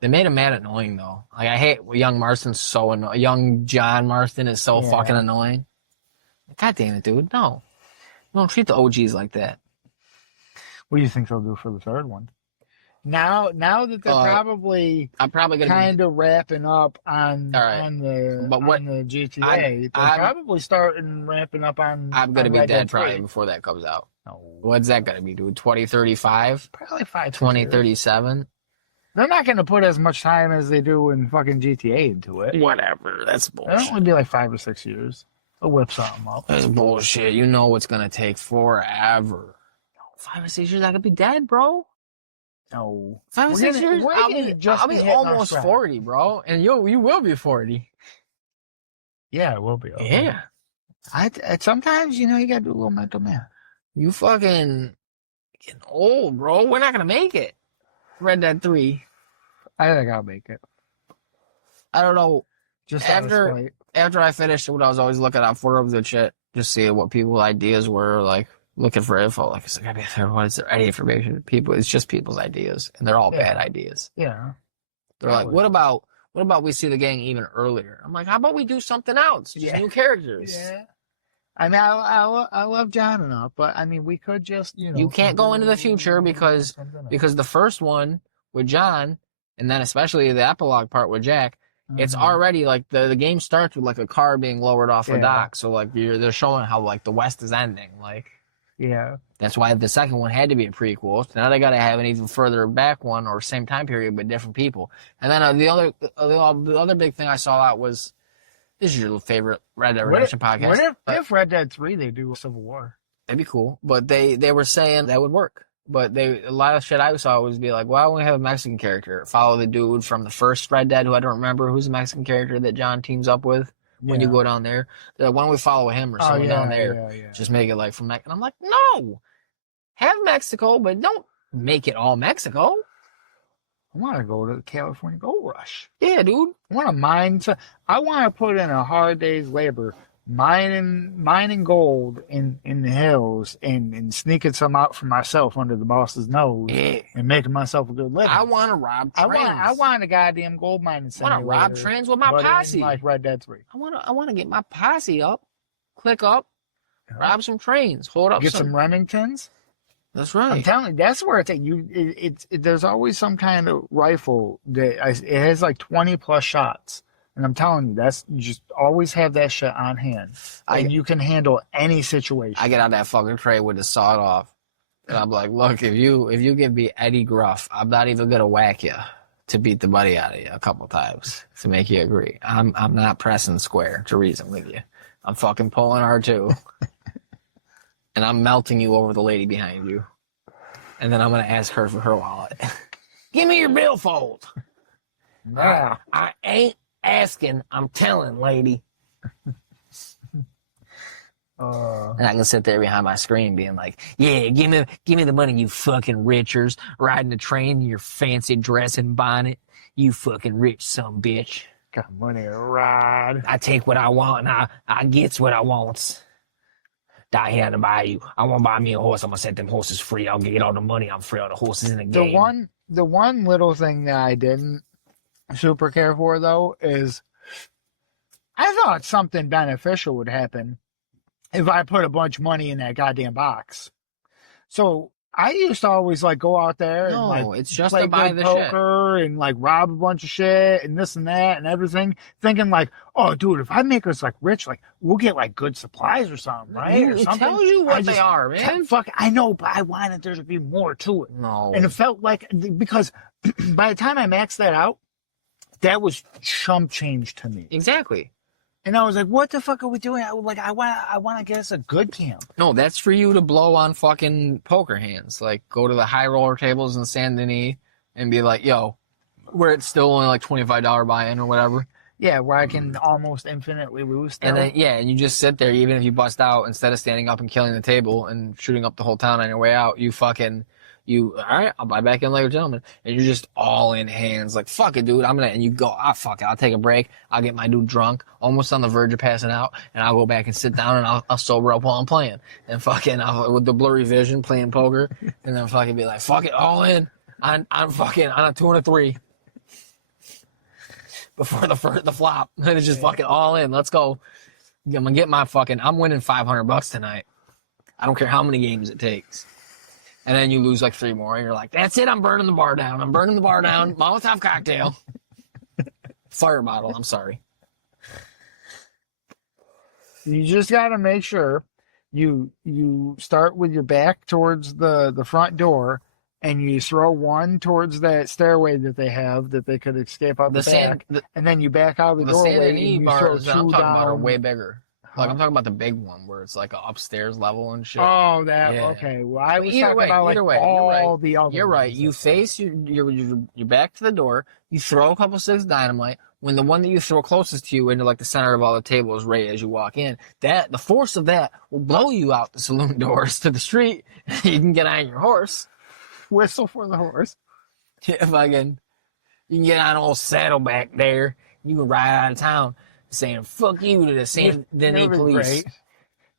They made him mad annoying though. Like I hate young Marston's so annoying. Young John Marston is so fucking annoying. God damn it, dude. No. Don't treat the OGs like that. What do you think they'll do for the third one? Now that they're I'm probably gonna kind of wrapping up on the GTA, they're probably starting ramping up on. I'm gonna be dead probably before that comes out. No. What's that gonna be, dude? 2035? Probably 2037. They're not gonna put as much time as they do in fucking GTA into it. Whatever. That's bullshit. It'll only be like 5 or 6 years. They'll whip something up. That's bullshit. You know what's gonna take forever. 5 or 6 years, I could be dead, bro. No. 5 or 6 years, I'll be almost 40, bro. And you will be 40. Yeah, it will be. Okay. Yeah. Sometimes, you gotta do a little mental math. You fucking getting old, bro. We're not gonna make it. Red Dead 3. I think I'll make it. I don't know. Just after I finished what I was always looking out forums and shit, just seeing what people's ideas were, like looking for info. Like, is there any information? It's just people's ideas, and they're all bad ideas. Yeah. They're like, what about we see the gang even earlier? I'm like, how about we do something else? Just new characters. Yeah. I mean, I love John enough, but I mean, we could just, You can't go into the future because the first one with John, and then especially the epilogue part with Jack, it's already like the game starts with like a car being lowered off a dock. So like they're showing how like the West is ending. Like, yeah, that's why the second one had to be a prequel. So now they got to have an even further back one or same time period but different people. And then the other big thing I saw out was. This is your favorite Red Dead Redemption podcast. What if Red Dead 3 they do a Civil War? That'd be cool. But they were saying that would work. But a lot of shit I saw was be like, why don't we have a Mexican character? Follow the dude from the first Red Dead, who I don't remember who's the Mexican character that John teams up with when you go down there. They're like, why don't we follow him or someone down there? Yeah. Just make it like from Mexico. And I'm like, no! Have Mexico, but don't make it all Mexico. I want to go to the California Gold Rush. Yeah, dude. I want to mine. I want to put in a hard day's labor mining gold in the hills and sneaking some out for myself under the boss's nose and making myself a good living. I want to rob trains. I want a goddamn gold mining center. I want to rob trains with my posse. Like Red Dead 3. I want to get my posse up, click up, rob some trains, hold up get some Remingtons. That's right. I'm telling you, that's where there's always some kind of rifle that it has like 20 plus shots. And I'm telling you, you just always have that shit on hand. And you can handle any situation. I get out that fucking tray with the sawed off. And I'm like, look, if you give me Eddie Gruff, I'm not even going to whack you to beat the money out of you a couple times to make you agree. I'm not pressing square to reason with you. I'm fucking pulling R2. And I'm melting you over the lady behind you. And then I'm going to ask her for her wallet. Give me your billfold. Yeah. I ain't asking. I'm telling, lady. And I can sit there behind my screen being like, yeah, give me the money, you fucking richers. Riding the train in your fancy dress and bonnet. You fucking rich son bitch. Got money to ride. I take what I want and I gets what I wants. Die here to buy you. I want to buy me a horse. I'm going to set them horses free. I'll get all the money. I'm free. All the horses in the game. The one little thing that I didn't super care for, though, is I thought something beneficial would happen if I put a bunch of money in that goddamn box. So I used to always like go out there and it's just play to buy the poker and like rob a bunch of shit and this and that and everything, thinking like, oh, dude, if I make us like rich, like we'll get like good supplies or something, right? It tells you what they are, man. Fuck, I know, but I wanted there to be more to it. No, and it felt like because by the time I maxed that out, that was chump change to me. Exactly. And I was like, what the fuck are we doing? I want to get us a good camp. No, that's for you to blow on fucking poker hands. Like, go to the high roller tables in Saint Denis and be like, yo, where it's still only like $25 buy-in or whatever. Yeah, where I can almost infinitely lose still. And then, and you just sit there, even if you bust out, instead of standing up and killing the table and shooting up the whole town on your way out, all right, I'll buy back in later, gentlemen. And you're just all in hands. Like, fuck it, dude. And you go, fuck it. I'll take a break. I'll get my dude drunk, almost on the verge of passing out. And I'll go back and sit down and I'll sober up while I'm playing. And fucking, with the blurry vision, playing poker. And then fucking be like, fuck it, all in. On a 2 and a 3. before the flop. And it's just fucking all in. Let's go. I'm gonna get my fucking. I'm winning $500 tonight. I don't care how many games it takes. And then you lose like 3 more, and you're like, that's it. I'm burning the bar down. I'm burning the bar down. Molotov cocktail. Fire bottle. I'm sorry. You just got to make sure you start with your back towards the front door, and you throw one towards that stairway that they have that they could escape out the back, and then you back out the doorway and you throw bars 2 I'm talking down. about are way bigger. Like I'm talking about the big one where it's like an upstairs level and shit. Oh, that Yeah. okay. Well, I was Either talking way, about like either way, all the other. You're right. ones. You face your back to the door. You throw a couple sticks of dynamite. When the one that you throw closest to you into like the center of all the tables right as you walk in, the force of that will blow you out the saloon doors to the street. You can get on your horse. Whistle for the horse. If I can, you can get on old Saddleback there. You can ride out of town saying "fuck you" to the Saint Denis police. Great.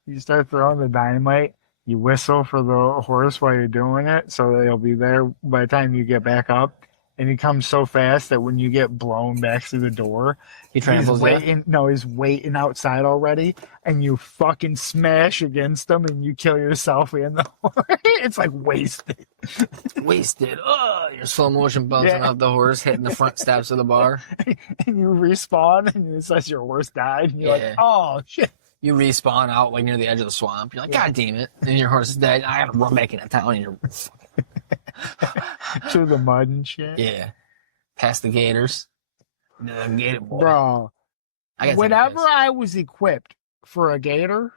You start throwing the dynamite. You whistle for the horse while you're doing it, so they'll be there by the time you get back up. And he comes so fast that when you get blown back through the door, He tramples he's waiting. No, he's waiting outside already, and you fucking smash against him, and you kill yourself and the horse. It's like wasted. Wasted. Oh, you're slow motion bouncing off the horse, hitting the front steps of the bar. And you respawn, and it says your horse died, and you're like, oh shit. You respawn out like near the edge of the swamp. You're like, God damn it! And your horse is dead. I gotta run back into town, and you're through the mud and shit. Yeah, past the gators. The gator boy. Bro, I whenever I was equipped for a gator,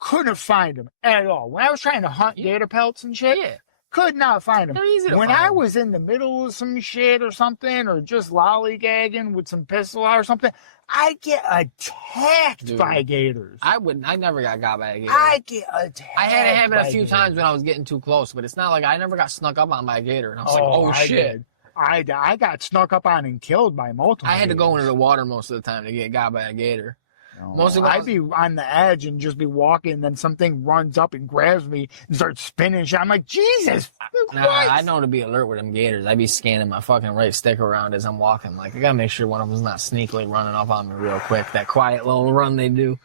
couldn't find them at all. When I was trying to hunt gator pelts and shit, could not find them. They're easy to when find. I was in the middle of some shit or something, or just lollygagging with some pistol or something, I get attacked by gators. I never got by a gator. I get attacked. I had it happen a few gators. times when I was getting too close, but it's not like I never got snuck up on by a gator. And I was like, oh I shit. did. I got snuck up on and killed by multiple. I had to gators. go into the water most of the time to get got by a gator. No, Mostly I'd be on the edge and just be walking, and then something runs up and grabs me and starts spinning. I'm like, Jesus Nah, Christ! I know to be alert with them gators. I'd be scanning my fucking right stick around as I'm walking. Like, I gotta make sure one of them's not sneakily running up on me real quick. That quiet little run they do.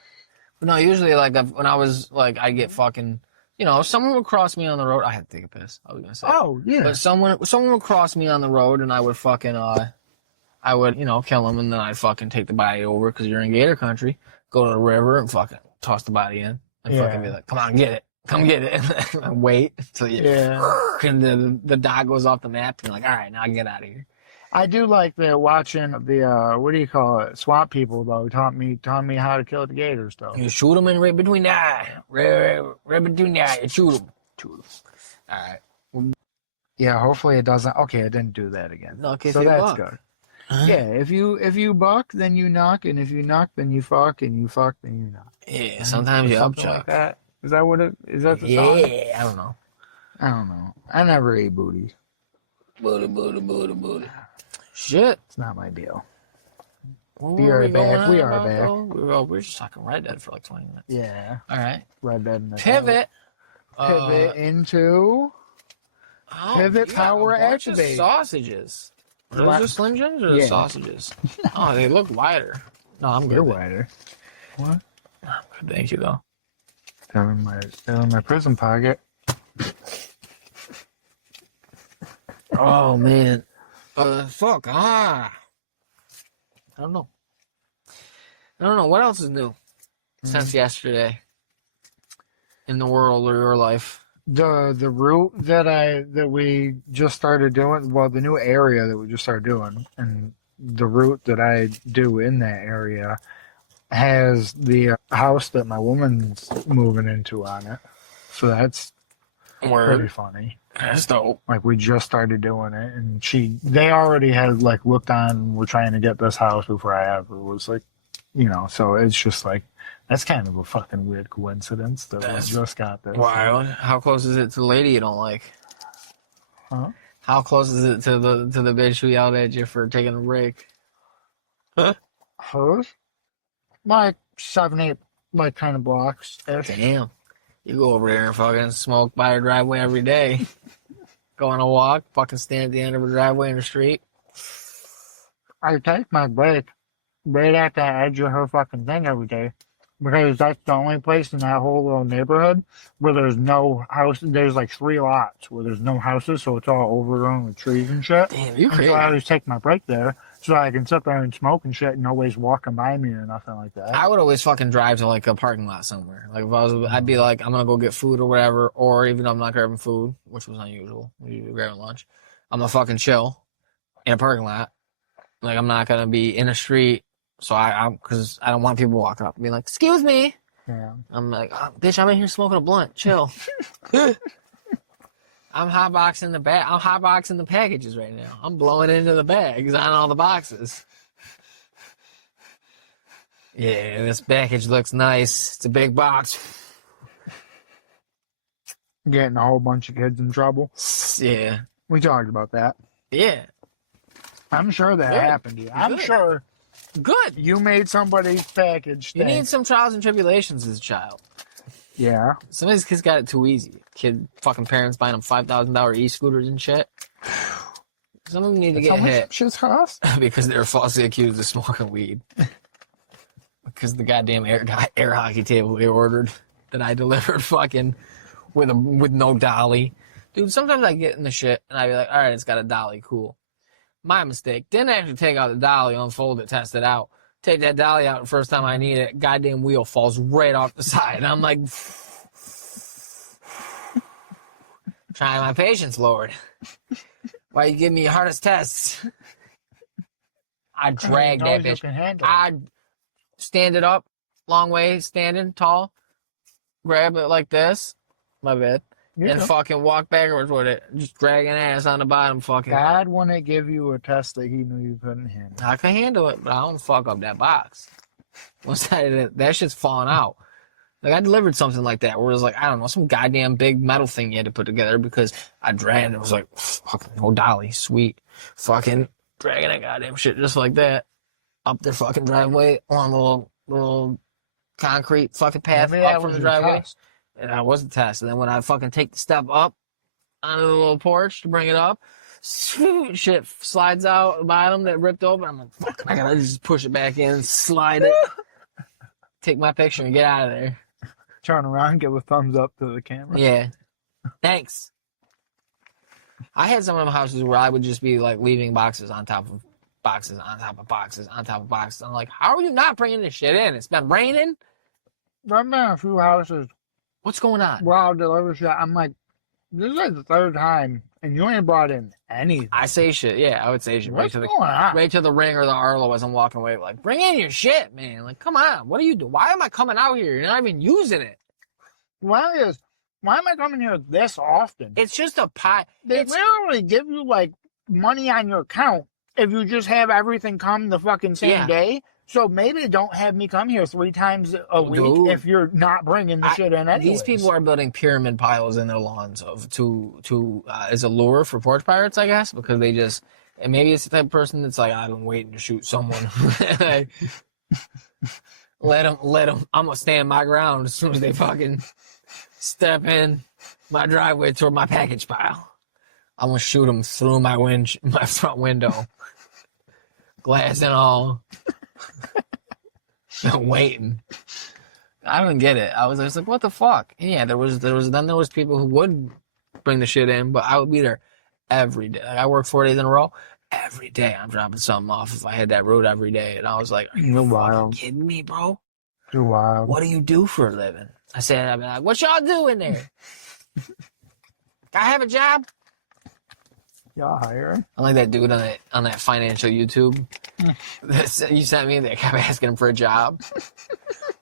But no, usually, like, when I was, like, I'd get fucking, you know, if someone would cross me on the road. I had to take a piss. I was gonna say. Oh, yeah. But someone would cross me on the road, and I would fucking, I would, you know, kill them, and then I'd fucking take the body over because you're in gator country. Go to the river and fucking toss the body in. And fucking be like, come on, get it. Come get it. And wait until you, and the dog goes off the map, and you're like, all right, now I can get out of here. I do like watching the, what do you call it? Swamp people, though, taught me how to kill the gators, though. You shoot them in right between the eye. Right between the eye. You shoot them. All right. Yeah, hopefully it doesn't. Okay, it didn't do that again. No, okay, so that's buck. good. Yeah, if you buck, then you knock, and if you knock, then you fuck, and you fuck, then you knock. Yeah, sometimes you Something upchuck. like that. Is that what it? Is that the song? Yeah, I don't know. I don't know. I never ate booty. Booty. Shit. It's not my deal. We are back. We are back. We were just talking Red Dead for like 20 minutes. Yeah. All right. Red Dead. And the Pivot. Pivot into pivot you got power a bunch of activate. Sausages. Are those just Slim Jims or Yeah. sausages? Oh, they look wider. No, I'm good. They're wider. What? I'm good. Thank you, though. Still in my prison pocket. Oh, man. Fuck. I don't know. What else is new since yesterday in the world or your life? The route that we just started doing, well, the new area that we just started doing, and the route that I do in that area has the house that my woman's moving into on it. So that's pretty funny. That's dope. Like, we just started doing it, and they already had like looked on, we're trying to get this house before I ever was like, you know, so it's just like, that's kind of a fucking weird coincidence that we just got this. Wild. How close is it to the lady you don't like? Huh? How close is it to the bitch who yelled at you for taking a break? Hers? Like 7, 8, like kind of blocks. Damn. You go over there and fucking smoke by her driveway every day. Go on a walk, fucking stand at the end of her driveway in the street. I take my break right at the edge of her fucking thing every day. Because that's the only place in that whole little neighborhood where there's no house. There's like 3 lots where there's no houses, so it's all overgrown with trees and shit. Damn, you And crazy. so I always take my break there so I can sit there and smoke and shit and nobody's walking by me or nothing like that. I would always fucking drive to like a parking lot somewhere. Like if I was, I'd be like, I'm gonna go get food or whatever, or even though I'm not grabbing food, which was unusual. We usually grabbing lunch. I'm gonna fucking chill in a parking lot. Like I'm not gonna be in a street. So because I don't want people walking up and being like, "Excuse me." Yeah. I'm like, oh, bitch, I'm in here smoking a blunt. Chill. I'm hotboxing the bag. I'm hotboxing the packages right now. I'm blowing into the bags on all the boxes. Yeah, this package looks nice. It's a big box. Getting a whole bunch of kids in trouble. Yeah. We talked about that. Yeah. I'm sure that Good. happened to you. I'm Good. sure Good. you made somebody's package You stink. need some trials and tribulations as a child. Yeah. Some of these kids got it too easy. Kid fucking parents buying them $5,000 e-scooters and shit. Some of them need to That's how get much hit shit's cost? because they're falsely accused of smoking weed. Because the goddamn air hockey table they ordered that I delivered fucking with no dolly. Dude, sometimes I get in the shit and I be like, all right, it's got a dolly, cool. My mistake. Didn't actually take out the dolly, unfold it, test it out. Take that dolly out the first time I need it. Goddamn wheel falls right off the side. And I'm like, trying my patience, Lord. Why you give me your hardest tests? I dragged that bitch. I stand it up, long way, standing tall, grab it like this, my bad, and fucking walk backwards with it, just dragging ass on the bottom. Fucking God wouldn't give you a test that he knew you couldn't handle. I can handle it, but I don't fuck up that box. Once that shit's falling out. Like I delivered something like that where it was like, I don't know, some goddamn big metal thing you had to put together because I dragged it. It was like, fucking no dolly, sweet. Fucking dragging that goddamn shit just like that up their fucking driveway on a little concrete fucking path up from the driveway. And that was the test. And then when I fucking take the step up onto the little porch to bring it up, shit slides out the bottom that ripped open. I'm like, fuck, I gotta just push it back in, slide it, take my picture and get out of there. Turn around, give a thumbs up to the camera. Yeah. Thanks. I had some of them houses where I would just be like leaving boxes on top of boxes, on top of boxes, on top of boxes. I'm like, how are you not bringing this shit in? It's been raining. I've been in a few houses What's going on? where I'll deliver shit. I'm like, this is like the 3rd time, and you ain't brought in anything. I say shit. Yeah, I would say shit. What's going on? Right to the ring or the Arlo as I'm walking away. Like, bring in your shit, man. Like, come on. What are you doing? Why am I coming out here? You're not even using it. Why am I coming here this often? It's just a pie. They literally give you like money on your account if you just have everything come the fucking same day. So maybe don't have me come here 3 times a week if you're not bringing the shit in anyways. These people are building pyramid piles in their lawns as a lure for porch pirates, I guess, because they just, and maybe it's the type of person that's like, I've been waiting to shoot someone. Let them, I'm going to stand my ground as soon as they fucking step in my driveway toward my package pile. I'm going to shoot them through my front window. Glass and all. I'm waiting. I don't get it. I was like, what the fuck? And yeah, there was people who would bring the shit in, but I would be there every day. Like, I work 4 days in a row. Every day I'm dropping something off if I had that route every day. And I was like, are you fucking kidding me, bro? You're wild. What do you do for a living? I said, I'd be like, what y'all do in there? I have a job. Y'all hire? I like that dude on that financial YouTube. You sent me that kept asking him for a job.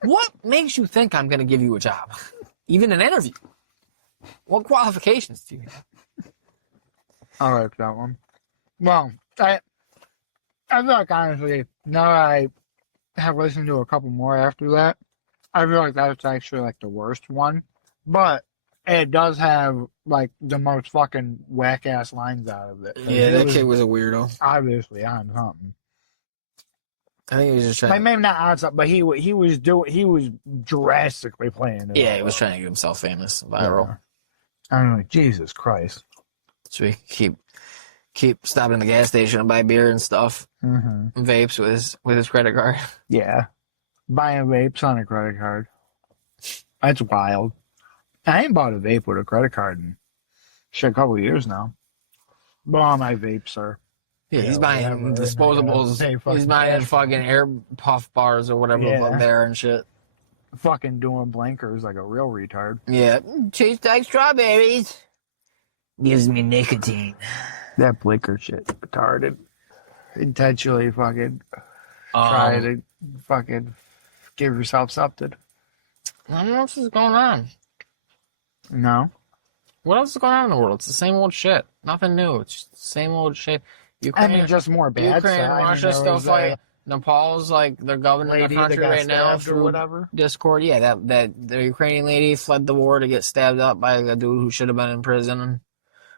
What makes you think I'm going to give you a job? Even an interview? What qualifications do you have? I like that one. Well, I feel like honestly, now that I have listened to a couple more after that, I feel like that's actually like the worst one. But it does have like the most fucking whack ass lines out of it. Yeah, that kid was a weirdo. Obviously on something. I think he was just trying. Like maybe not on something, but he was drastically playing it. Yeah, he was trying to get himself famous, viral. Yeah. I'm like, Jesus Christ. So we keep keep stopping at the gas station and buy beer and stuff, Mm-hmm. and vapes with his credit card. Yeah. Buying vapes on a credit card. That's wild. I ain't bought a vape with a credit card in a couple of years now. But all my vapes are. Yeah, he's buying whatever. disposables. He's buying fucking air puff bars or whatever the fuck there and shit. Fucking doing blankers like a real retard. Yeah, tastes like strawberries. Gives me nicotine. That blinker shit retarded. Intentionally fucking try to fucking give yourself something. I don't know what else is going on. No. What else is going on in the world? It's the same old shit. Nothing new. It's just the same old shit. Ukraine, just more bad Ukraine, stuff. Russia stuff like Nepal's like they're governing the country right now through whatever Discord. Yeah, that the Ukrainian lady fled the war to get stabbed up by a dude who should have been in prison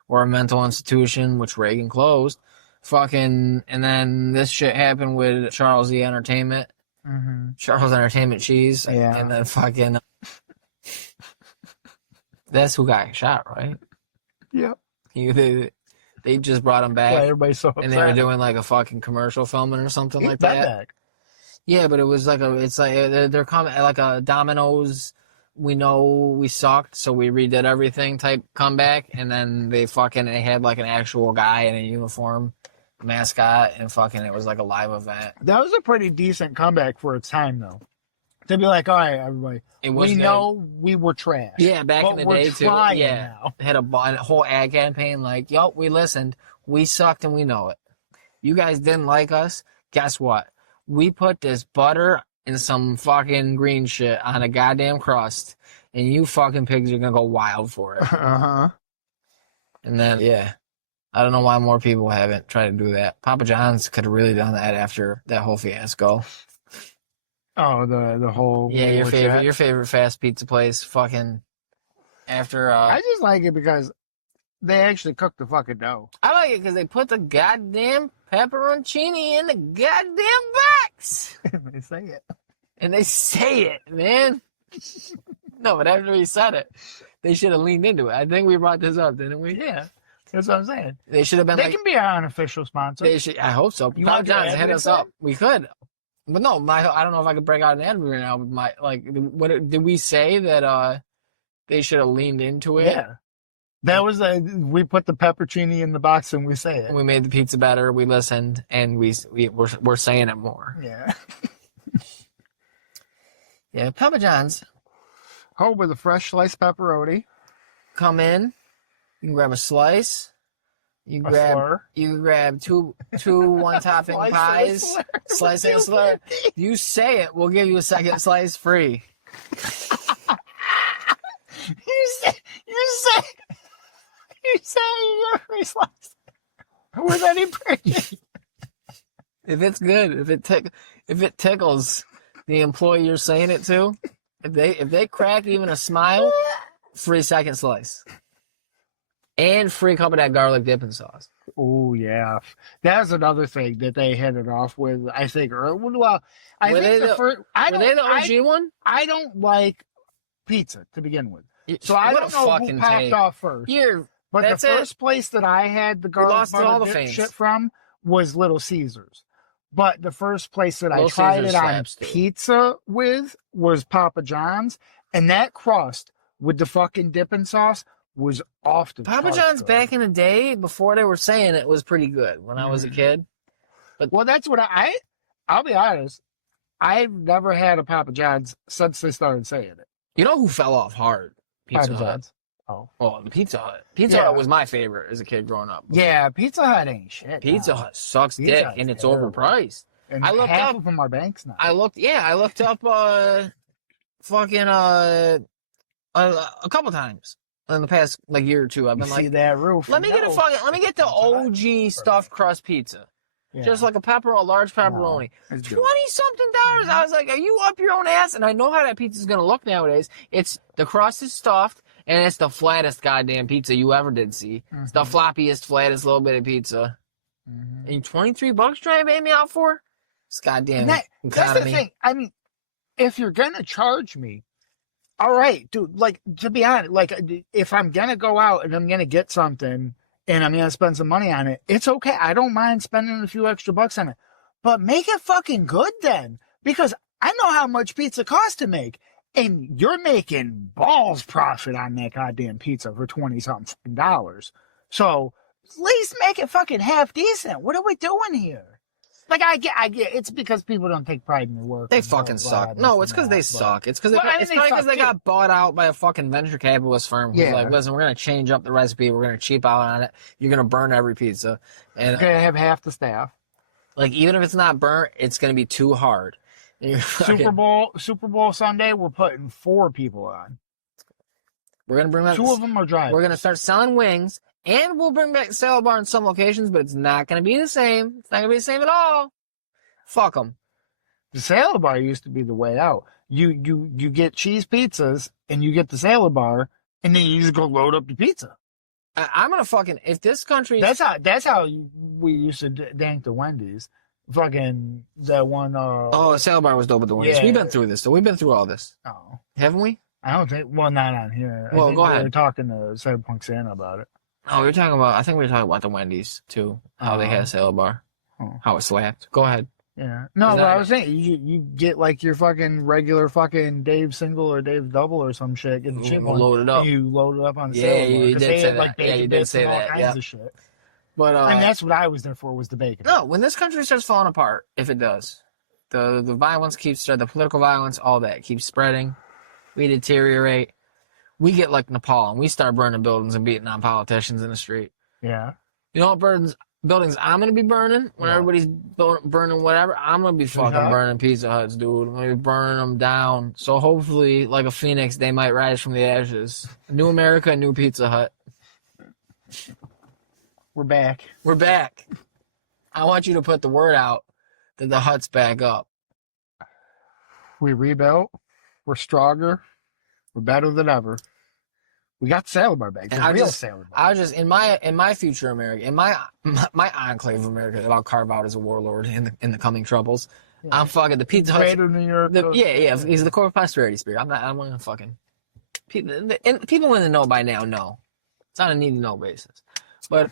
or a mental institution, which Reagan closed. Fucking, and then this shit happened with Charles the Entertainment. Mm-hmm. Charles Entertainment Cheese. Yeah. And then fucking that's who got shot, right? Yep. They just brought him back. Why everybody's so upset? And they were doing like a fucking commercial filming or something like that. Back. Yeah, but it was like they're coming like a Domino's. We know we sucked, so we redid everything type comeback, and then they had like an actual guy in a uniform, mascot, and fucking it was like a live event. That was a pretty decent comeback for its time, though. To be like, all right, everybody, we know we were trash. Yeah, back in the day too. Yeah, now. Had a whole ad campaign like, yo, we listened, we sucked, and we know it. You guys didn't like us. Guess what? We put this butter and some fucking green shit on a goddamn crust, and you fucking pigs are gonna go wild for it. Uh-huh. And then, yeah, I don't know why more people haven't tried to do that. Papa John's could have really done that after that whole fiasco. Oh, the whole your favorite fast pizza place, fucking after. I just like it because they actually cook the fucking dough. I like it because they put the goddamn pepperoncini in the goddamn box. They say it. And they say it, man. No, but after he said it, they should have leaned into it. I think we brought this up, didn't we? Yeah. That's what I'm saying. They should have been They can be our unofficial sponsor. They should. I hope so. Papa John's hit us up. We could. But no, I don't know if I could break out an ad right now. But what did we say that they should have leaned into it? Yeah. That was we put the pepperoni in the box and we say it. We made the pizza better. We listened and we're saying it more. Yeah. Yeah, Papa John's. Oh, with a fresh sliced pepperoni. Come in. You can grab a slice. You grab two one topping pies. Slice and slur. You say it, we'll give you a second slice free. You say you're free slice. With any purchase. If it's good, if it tickles the employee you're saying it to, if they crack even a smile, free second slice. And free cup of that garlic dipping sauce. Oh, yeah. That's another thing that they hit it off with, I think, earlier. Well, were they the OG one? I don't like pizza to begin with. So I don't know who popped off first. But the first place that I had the garlic butter dip shit from was Little Caesars. But the first place that I tried it on pizza with was Papa John's. And that crust with the fucking dipping sauce was off the Papa John's back in the day, before they were saying it, was pretty good when I was a kid. But well, that's what I'll be honest, I've never had a Papa John's since they started saying it. You know who fell off hard? Pizza Hut. Oh, the Pizza Hut. Pizza Hut was my favorite as a kid growing up. Yeah, Pizza Hut ain't shit. Pizza Hut sucks dick, and it's overpriced. And I looked half of them are banks now. I looked up a couple times in the past year or two. I've been see that roof. Let me get the OG stuffed crust pizza. Yeah. Just like a large pepperoni. $20 something. I was like, are you up your own ass? And I know how that pizza's gonna look nowadays. The crust is stuffed and it's the flattest goddamn pizza you ever did see. Mm-hmm. It's the floppiest, flattest little bit of pizza. Mm-hmm. And $23 trying to pay me out for? It's goddamn economy. That's the thing. I mean, if you're gonna charge me, all right, dude, to be honest, if I'm gonna go out and I'm gonna get something and I'm gonna spend some money on it, it's okay. I don't mind spending a few extra bucks on it, but make it fucking good then, because I know how much pizza costs to make, and you're making balls profit on that goddamn pizza for $20-something. So at least make it fucking half decent. What are we doing here? Like, I get, it's because people don't take pride in their work. They fucking suck. No, it's because they suck. It's because they got bought out by a fucking venture capitalist firm who's like, listen, we're gonna change up the recipe. We're gonna cheap out on it. You're gonna burn every pizza, and okay, have half the staff. Like, even if it's not burnt, it's gonna be too hard. Super Bowl Sunday, we're putting 4 people on. We're gonna bring back 2 of them are drivers. We're gonna start selling wings. And we'll bring back the salad bar in some locations, but it's not going to be the same. It's not going to be the same at all. Fuck them. The salad bar used to be the way out. You get cheese pizzas, and you get the salad bar, and then you just go load up the pizza. I'm going to fucking... If this country... That's how we used to dank the Wendy's. Fucking that one... the salad bar was dope at the Wendy's. Yeah. We've been through this, so we've been through all this. Oh. Haven't we? I don't think... Well, not on here. Well, go ahead. We were talking to Cyberpunk Santa about it. Oh, I think we were talking about the Wendy's, too. How they had a salad bar. How it slapped. Go ahead. Yeah. No, but I was saying, you get like your fucking regular fucking Dave single or Dave double or some shit. Get the shit load it up. You load it up on the salad bar. You did say that. Like, you did say that. Kinds of shit. But, and that's what I was there for, was the bacon. No, when this country starts falling apart, if it does, the violence keeps spreading, the political violence, all that keeps spreading. We deteriorate. We get like Nepal, and we start burning buildings and beating on politicians in the street. Yeah. You know what buildings I'm going to be burning? When everybody's burning whatever, I'm going to be fucking burning Pizza Huts, dude. I'm going to be burning them down. So hopefully, like a phoenix, they might rise from the ashes. New America, new Pizza Hut. We're back. We're back. I want you to put the word out that the Hut's back up. We rebuilt. We're stronger. We're better than ever. We got the salad bar back. The real salad bar. I just in my future America, in my enclave of America that I'll carve out as a warlord in the coming troubles. Yeah. I'm fucking the Pizza Hut. Greater New York. He's the core posterity spirit. I'm gonna fucking people in the know by now know. It's on a need to know basis, but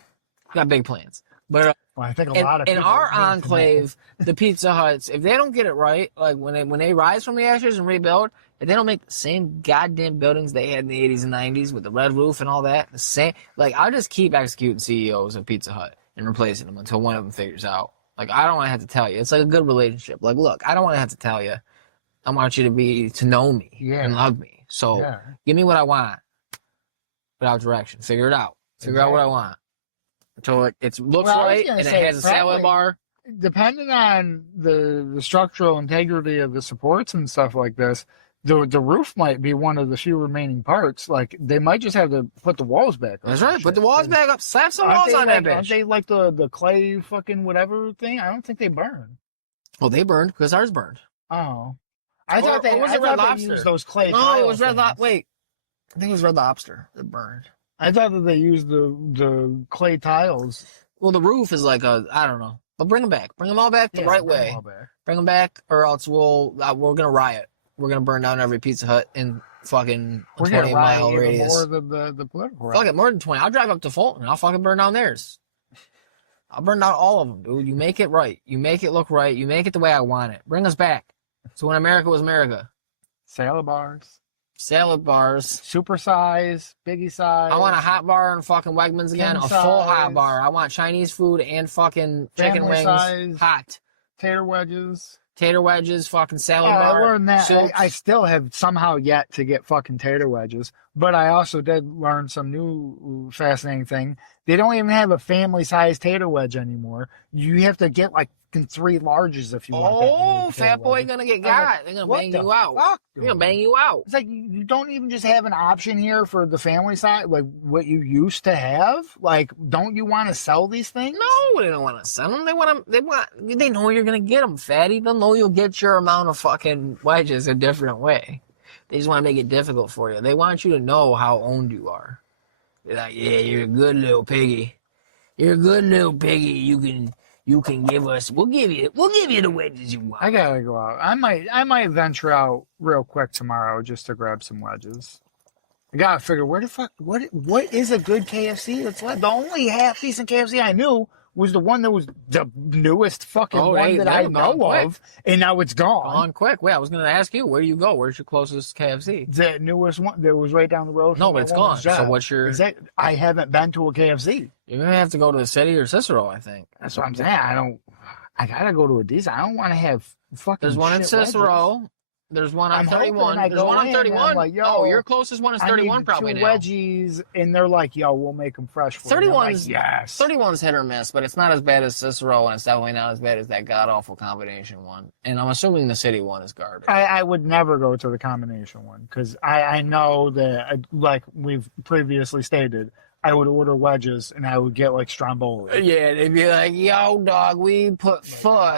got big plans. But I think a lot of in our enclave, the Pizza Huts, if they don't get it right, like when they rise from the ashes and rebuild, if they don't make the same goddamn buildings they had in the 80s and 90s with the red roof and all that, the same, like, I'll just keep executing CEOs of Pizza Hut and replacing them until one of them figures out. Like, I don't want to have to tell you. It's like a good relationship. Like, look, I don't want to have to tell you. I want you to know me and love me. So give me what I want without direction. Figure it out. Figure out what I want. Until it looks right and it has a salad bar. Depending on the structural integrity of the supports and stuff like this, the roof might be one of the few remaining parts. Like, they might just have to put the walls back. That's right. Put the walls back up. Slap some walls on that bitch. Aren't they like the clay fucking whatever thing? I don't think they burn. Well, they burned because ours burned. Oh. I thought they used those clay tiles. No, it was Red Lobster. Wait. I think it was Red Lobster that burned. I thought that they used the clay tiles. Well, the roof is like I don't know. But bring them back. Bring them all back the right way. Bring them back, or else we're gonna riot. We're gonna burn down every Pizza Hut in fucking 20-mile radius. More than the political. Fuck it, more than 20. I'll drive up to Fulton and I'll fucking burn down theirs. I'll burn down all of them, dude. You make it right. You make it look right. You make it the way I want it. Bring us back. So when America was America. Salad bars. Super size, biggie size. I want a hot bar in fucking Wegmans again. A full hot bar. I want Chinese food and fucking chicken wings. Size, hot. Tater wedges, fucking salad bar. I learned that. I still have somehow yet to get fucking tater wedges. But I also did learn some new fascinating thing. They don't even have a family size tater wedge anymore. You have to get like 3 larges if you want. Oh, fat boy gonna get got. They're gonna bang you out. They're gonna bang you out. It's like you don't even just have an option here for the family size, like what you used to have. Like, don't you want to sell these things? No, they don't want to sell them. They know you're gonna get them, fatty. They'll know you'll get your amount of fucking wedges a different way. They just want to make it difficult for you. They want you to know how owned you are. They're like, yeah, you're a good little piggy. You're a good little piggy. You can give us. We'll give you the wedges you want. I gotta go out. I might venture out real quick tomorrow just to grab some wedges. I gotta figure where the fuck what is a good KFC that's left. The only half decent KFC I knew was the one that was the newest fucking one that I know of, and now it's gone. Gone quick. Wait, I was gonna ask you, where do you go? Where's your closest KFC? The newest one that was right down the road. No, but it's gone. So what's your? I haven't been to a KFC. You're gonna have to go to the city or Cicero, I think. That's what I'm saying. I gotta go to a decent. I don't want to have fucking. There's one in Cicero. Wedges. There's one on 31. There's one on 31. Like, oh, your closest one is 31 probably now. Wedgies, and they're like, yo, we'll make them fresh for 31's, you. Like, yes. 31's hit or miss, but it's not as bad as Cicero, and it's definitely not as bad as that god-awful combination one. And I'm assuming the city one is garbage. I would never go to the combination one, because I know that, like we've previously stated, I would order wedges and I would get like Stromboli. Yeah, they'd be like, yo, dog, we put pho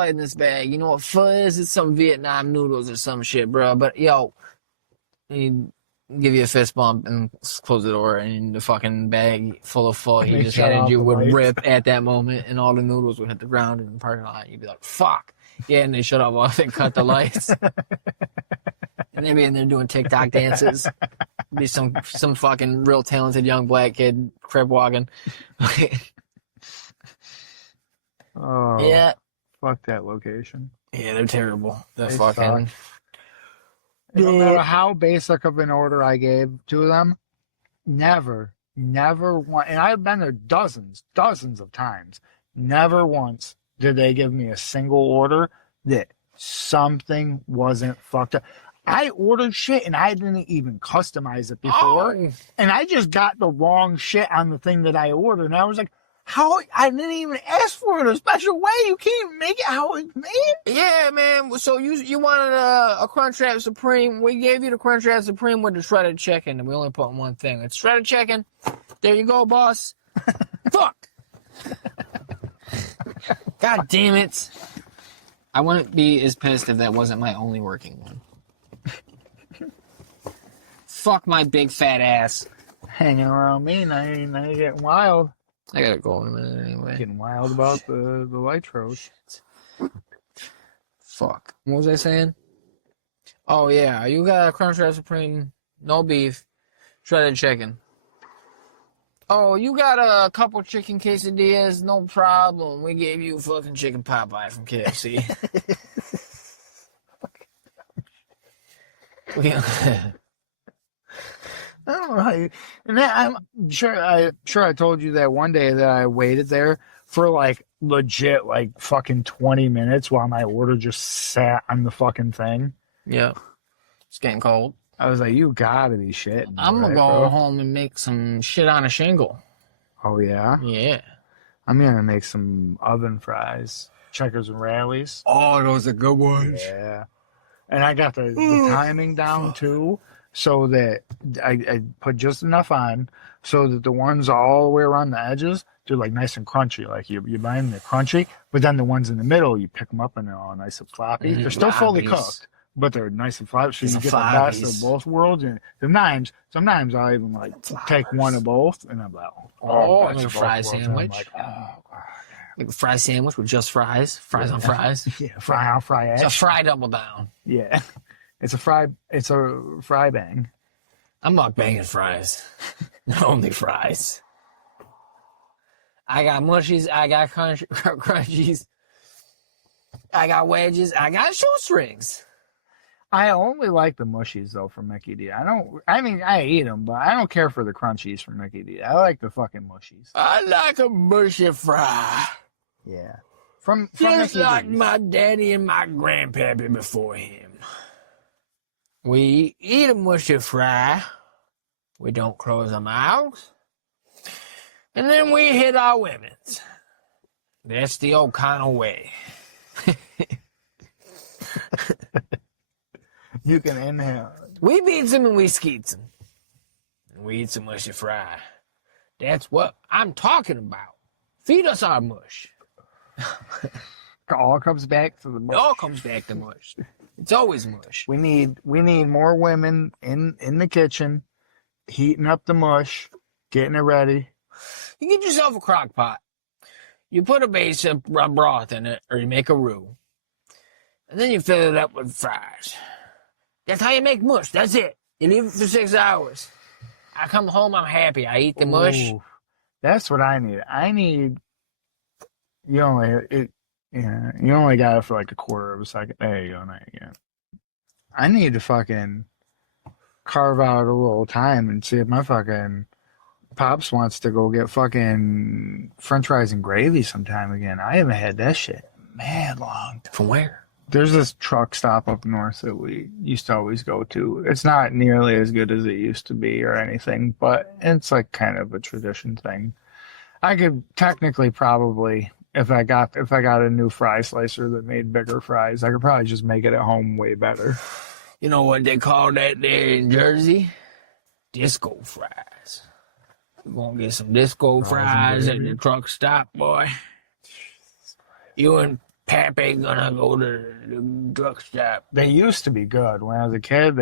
in this bag. You know what pho is? It's some Vietnam noodles or some shit, bro. But, yo, he'd give you a fist bump and close the door, and the fucking bag full of pho he just handed you would rip at that moment, and all the noodles would hit the ground in the parking lot. You'd be like, fuck. Yeah, and they shut off off and cut the lights. And they'd be in there doing TikTok dances. Be some fucking real talented young black kid crib walking. Oh yeah, fuck that location. Yeah, they're terrible. They're fucking. No matter how basic of an order I gave to them, never once, and I've been there dozens of times. Never once did they give me a single order that something wasn't fucked up. I ordered shit and I didn't even customize it before. Oh. And I just got the wrong shit on the thing that I ordered. And I was like, how? I didn't even ask for it a special way. You can't make it how it's made. Yeah, man. So you wanted a Crunchwrap Supreme. We gave you the Crunchwrap Supreme with the shredded chicken. And we only put in one thing. It's shredded chicken. There you go, boss. Fuck. God damn it. I wouldn't be as pissed if that wasn't my only working one. Fuck my big fat ass. Hanging around me, now you're getting wild. I gotta go in a minute anyway. Getting wild about the Litros. Fuck. What was I saying? Oh yeah, you got a Crunchwrap Supreme, no beef, shredded chicken. Oh, you got a couple chicken quesadillas, no problem. We gave you fucking chicken Popeye from KFC. I don't know how you, and I'm sure I told you that one day that I waited there for like legit like fucking 20 minutes while my order just sat on the fucking thing. Yeah. It's getting cold. I was like, you gotta be shitting. I'm gonna go home and make some shit on a shingle. Oh yeah? Yeah. I'm gonna make some oven fries. Checkers and rallies. Oh, those are good ones. Yeah. And I got the timing down too, so that I put just enough on so that the ones all the way around the edges, they're like nice and crunchy. Like you buy them, they're crunchy, but then the ones in the middle, you pick them up and they're all nice and floppy. They're still fully cooked, but they're nice and floppy. So you get the best of both worlds. And sometimes I'll even like take one of both, and I'm like, oh, it's a fry sandwich. Like, oh, God. Like a fry sandwich with just fries. Fries on fries. Yeah, fry on fry ash. It's a fry double down. Yeah. It's a fry bang. I'm not banging fries. Only fries. I got mushies, I got crunchies, I got wedges, I got shoestrings. I only like the mushies though from Mickey D. I eat them, but I don't care for the crunchies from Mickey D. I like the fucking mushies. I like a mushy fry. Yeah. From just Mickey like D's. my daddy and my grandpappy before him. We eat a mushy fry. We don't close our mouths. And then we hit our women's. That's the old kind of way. You can inhale. We beats them and we skeets them. And we eat some mushy fry. That's what I'm talking about. Feed us our mush. It all comes back to the mush. It all comes back to mush. It's always mush. We need more women in the kitchen, heating up the mush, getting it ready. You get yourself a crock pot. You put a base of broth in it, or you make a roux. And then you fill it up with fries. That's how you make mush. That's it. You leave it for 6 hours. I come home, I'm happy. I eat the mush. Ooh, that's what I need. You only you only got it for like a quarter of a second. There you go. Now you go. I need to fucking carve out a little time and see if my fucking pops wants to go get fucking French fries and gravy sometime again. I haven't had that shit mad long. From where? There's this truck stop up north that we used to always go to. It's not nearly as good as it used to be or anything, but it's like kind of a tradition thing. I could technically probably, if I got a new fry slicer that made bigger fries, I could probably just make it at home way better. You know what they call that there in Jersey? Disco fries. We're gonna get some disco fries at the truck stop, boy. You and Pappy gonna go to the truck stop. They used to be good. When I was a kid,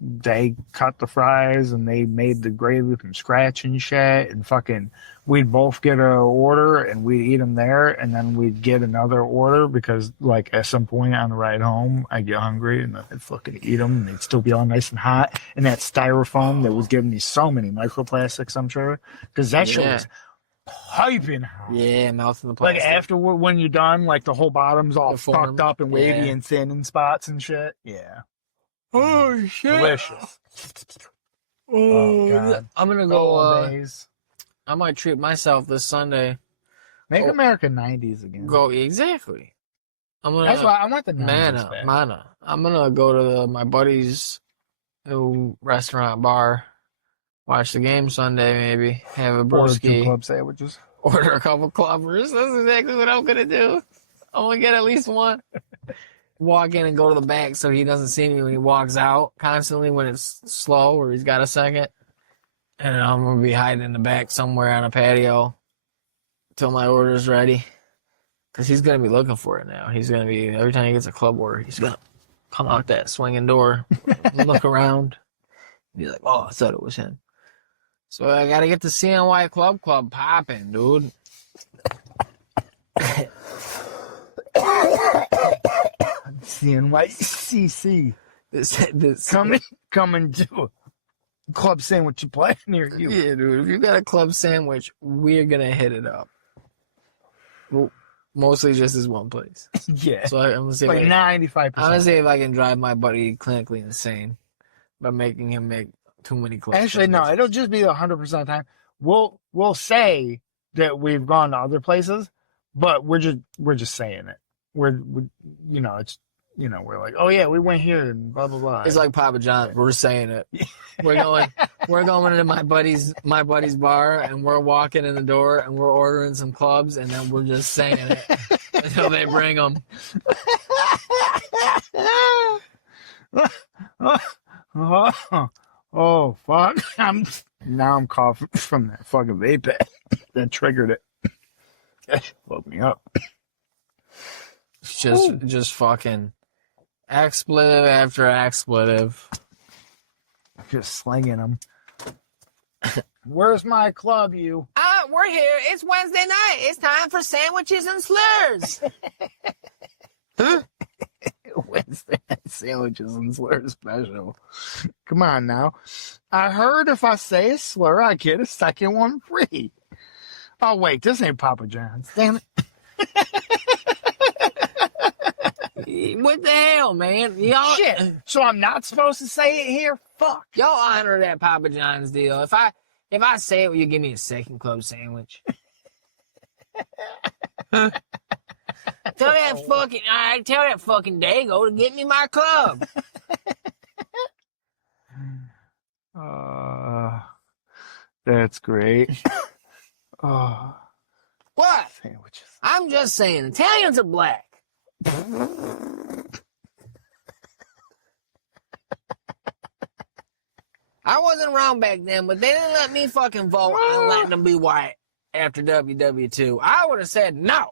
they cut the fries and they made the gravy from scratch and shit. And fucking, we'd both get an order and we'd eat them there. And then we'd get another order because, like, at some point on the ride home, I'd get hungry and I'd fucking eat them and they'd still be all nice and hot. And that styrofoam that was giving me so many microplastics, I'm sure. Because that shit was piping hot. Yeah, melting the plastic. Like afterward, when you're done, like the whole bottom's all fucked up and wavy Yeah. and thin in spots and shit. Yeah. Oh shit! Delicious. Oh, God. I'm gonna go. Days. I might treat myself this Sunday. Make America 90s again. Go exactly. I'm gonna. That's why I want the 90s back. Mana. I'm gonna go to my buddy's new restaurant bar. Watch the game Sunday, maybe. Have a Order 2 brewski. club sandwiches. Order a couple clubbers. That's exactly what I'm gonna do. I'm gonna get at least one. Walk in and go to the back so he doesn't see me when he walks out constantly when it's slow or he's got a second. And I'm gonna be hiding in the back somewhere on a patio till my order's ready. Cause he's gonna be looking for it now. He's gonna be, every time he gets a club order, he's gonna come out that swinging door, look around, be like, "Oh, I thought it was him." So I gotta get the CNY Club popping, dude. CNYCC. This Coming to a club sandwich place near you. Yeah, dude. If you got a club sandwich, we're gonna hit it up. Well, mostly just this one place. Yeah. So I'm gonna see Like 95%. I'm gonna see if I can drive my buddy clinically insane by making him make too many club Actually, no, sandwiches. it'll just be 100% of the time. We'll say that we've gone to other places, but we're just saying it. We're we're like, oh yeah, we went here and blah blah blah. It's like Papa John's. We're saying it. We're going into my buddy's bar and we're walking in the door and we're ordering some clubs and then we're just saying it until they bring them. Oh fuck! I'm coughing from that fucking vape pen. That triggered it. That shit woke me up. It's just fucking expletive after expletive. Just slinging them. Where's my club, you? We're here. It's Wednesday night. It's time for sandwiches and slurs. Wednesday night sandwiches and slur special. Come on now. I heard if I say a slur, I get a second one free. Oh wait, this ain't Papa John's. Damn it. What the hell, man? Y'all, Shit. So I'm not supposed to say it here? Fuck. y'all honor that Papa John's deal. If I say it, will you give me a second club sandwich? Tell that fucking Dago to get me my club. That's great. Oh, What? sandwiches. I'm just saying, Italians are black. I wasn't wrong back then, but they didn't let me fucking vote on letting them be white after WW2. I would have said no.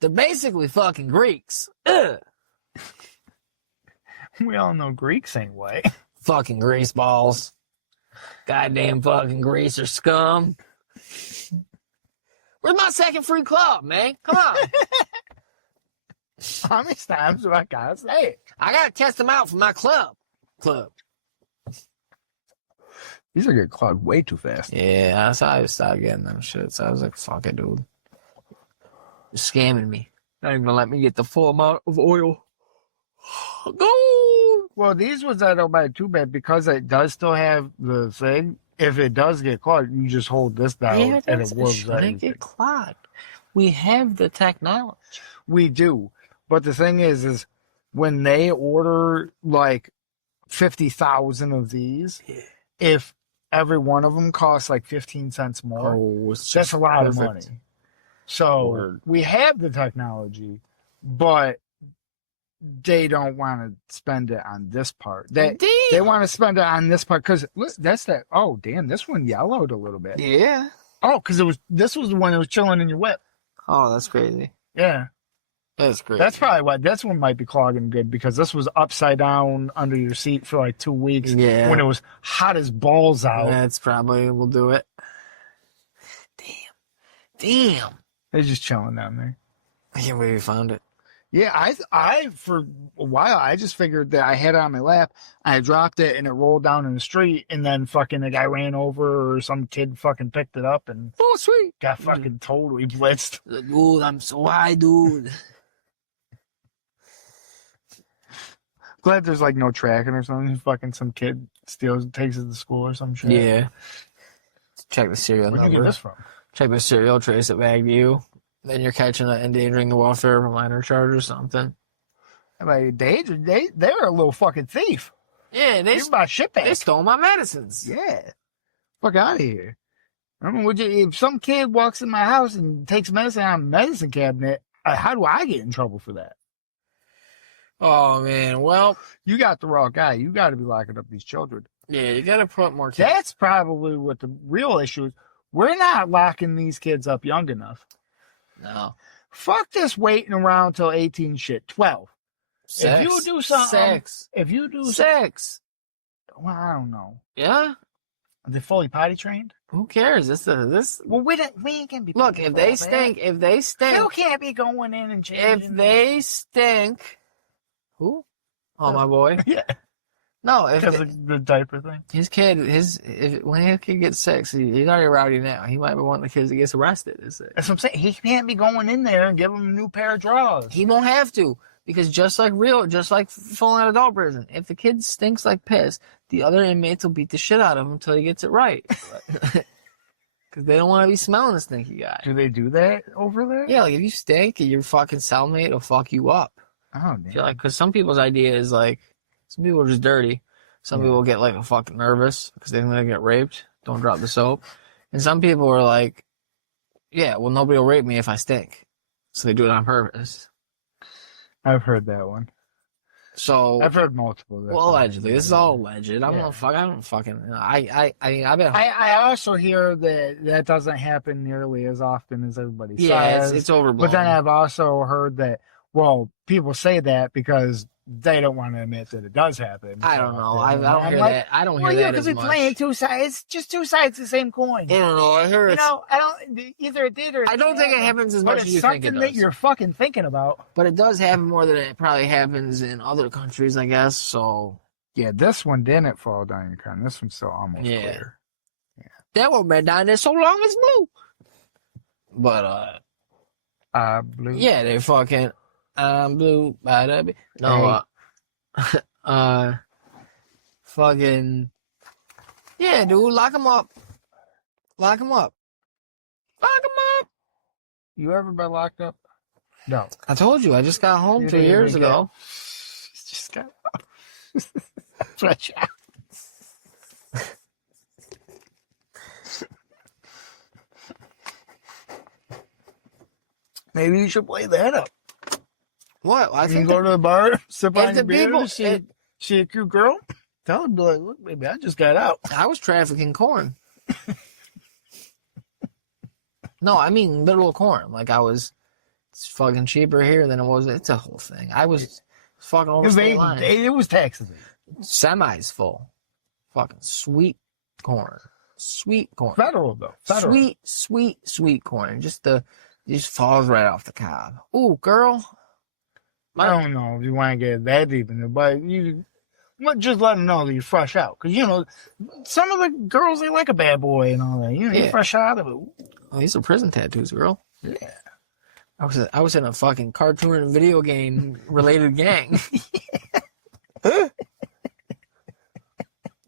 They're basically fucking Greeks. Ugh. We all know Greeks ain't white. Fucking grease balls. Goddamn fucking greaser scum. Where's my second free club, man? Come on. How many times do I gotta say it? I gotta test them out for my club. These are getting clogged way too fast. Yeah, that's how I stopped getting them shits. I was like, fuck it, dude. You're scamming me. Not even gonna let me get the full amount of oil. Go! Well, these ones I don't buy too bad because it does still have the thing. If it does get clogged, you just hold this down Yeah, and it it works. shouldn't get clogged. We have the technology. We do, but the thing is when they order like 50,000 of these, if every one of them costs like 15 cents more, that's a lot of money. So we have the technology, but they don't want to spend it on this part. They want to spend it on this part because that's that. Oh, damn, this one yellowed a little bit. Yeah. Oh, because this was the one that was chilling in your whip. Oh, that's crazy. Yeah. That's crazy. That's probably why this one might be clogging good because this was upside down under your seat for like 2 weeks. Yeah. When it was hot as balls out. That's probably will do it. Damn. They're just chilling down there. I can't believe you found it. Yeah, I for a while I just figured that I had it on my lap, I dropped it and it rolled down in the street, and then fucking a guy ran over or some kid fucking picked it up and Oh, sweet. got fucking totally blitzed. Dude, I'm so high, dude. Glad there's like no tracking or something. Fucking some kid steals, takes it to school or some shit. Yeah. Check the serial Where'd you get number. this from? Check the serial, trace it back to you. Then you're catching an endangering the welfare of a minor charge or something. Like, they're a little fucking thief. Yeah, Give my shit back. they stole my medicines. Yeah. Fuck out of here. I mean, if some kid walks in my house and takes medicine out of the medicine cabinet, how do I get in trouble for that? Oh, man. Well, You got the wrong guy. You got to be locking up these children. yeah, you got to put more kids. That's probably what the real issue is. We're not locking these kids up young enough. No. Fuck this waiting around till 18 shit. 12. Sex. If you do something. Sex. If you do Sex. well, I don't know. Yeah? Are they fully potty trained? Who cares? This. Well, we ain't gonna be. Look, if they stink, Phil can't be going in and changing. if they stink, who? Oh, my boy. Yeah. No, if Because of the diaper thing. when his kid gets sick, he's already rowdy now. He might be one of the kids that gets arrested. That's what I'm saying. He can't be going in there and give him a new pair of drawers. He won't have to, because just like full on adult prison, if the kid stinks like piss, the other inmates will beat the shit out of him until he gets it right. Because they don't want to be smelling the stinky guy. Do they do that over there? Yeah, like if you stink, your fucking cellmate will fuck you up. Oh, damn. Like, because some people's idea is like, some people are just dirty. Some people get like fucking nervous because they think they get raped. Don't drop the soap. And some people are like, yeah, well, nobody will rape me if I stink. So they do it on purpose. I've heard that one. So I've heard multiple. well, allegedly, this is all alleged. I don't fucking. I also hear that doesn't happen nearly as often as everybody says. It's overblown. But then I've also heard that, well, people say that because they don't want to admit that it does happen. I don't know. I don't hear that. I don't hear that as much. Playing two sides. It's just two sides of the same coin. I don't know. I heard. I don't. Either it did or I don't think it happens as but much as it's you think it something does. that you're fucking thinking about. But it does happen more than it probably happens in other countries, I guess. So yeah, this one didn't fall down your crown. This one's still almost clear. Yeah. That one been down there so long it's blue. But blue. yeah, they fucking blue by the no fucking yeah, dude, lock him up. Lock him up. Lock him up. You ever been locked up? No. I told you, I just got home You 2 didn't years even ago. Just got fresh out. Maybe you should play that up. What? I You can think go to the bar, sip if on the your beer, people- see a cute girl, tell her, be like, look, baby, I just got out. I was trafficking corn. No, I mean literal corn. Like it's fucking cheaper here than it was. It's a whole thing. I was fucking over state line. It was taxes. Semis full. Fucking sweet corn. Sweet corn. Federal, though. Federal. Sweet corn. Just falls right off the cob. Ooh, girl. I don't know if you want to get that deep into it, but you just let them know that you're fresh out. Because, you know, some of the girls, they like a bad boy and all that. You know, you're fresh out of it. Oh, these are prison tattoos, girl. Yeah. I was in a fucking cartoon and video game related gang.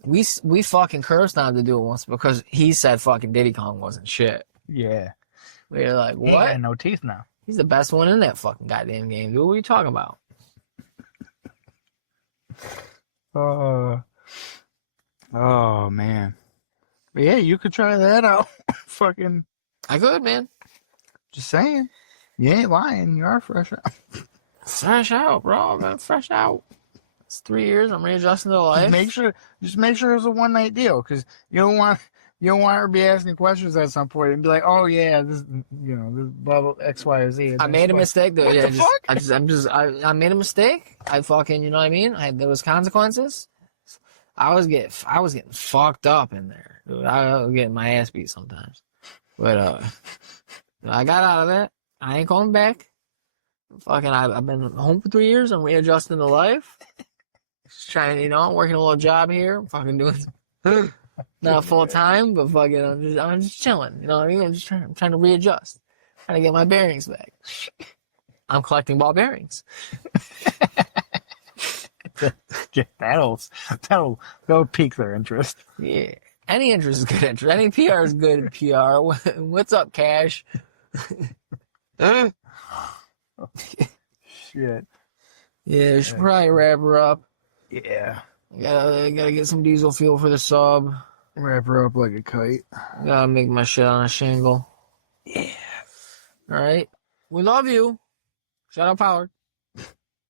We fucking cursed on him to do it once because he said fucking Diddy Kong wasn't shit. Yeah. We were like, what? He had no teeth now. He's the best one in that fucking goddamn game, dude. What are you talking about? Oh, man. But yeah, you could try that out. Fucking. I could, man. Just saying. You ain't lying. You are fresh out. Fresh out, bro. Man, fresh out. It's 3 years. I'm readjusting to life. Just make sure it's a one night deal, because you don't want her to be asking questions at some point and be like, oh yeah, this, you know, this blah blah X, Y, or Z. I made a mistake, though. What Yeah, the fuck? I made a mistake. I fucking, you know what I mean? There was consequences. I was getting fucked up in there, dude. I was getting my ass beat sometimes, but I got out of that. I ain't going back. Fucking, I've been home for 3 years. I'm readjusting to life. Just trying, you know, I'm working a little job here. I'm fucking doing not full time, but fucking, I'm just chilling. You know what I mean? I'm trying to readjust, trying to get my bearings back. I'm collecting ball bearings. That'll pique their interest. Yeah, any interest is good interest. Any PR is good PR. What's up, Cash? Shit. Yeah, we should probably wrap her up. Yeah. Gotta get some diesel fuel for the sub. Wrap her up like a kite. Gotta make my shit on a shingle. Yeah. All right. We love you. Shout out Power.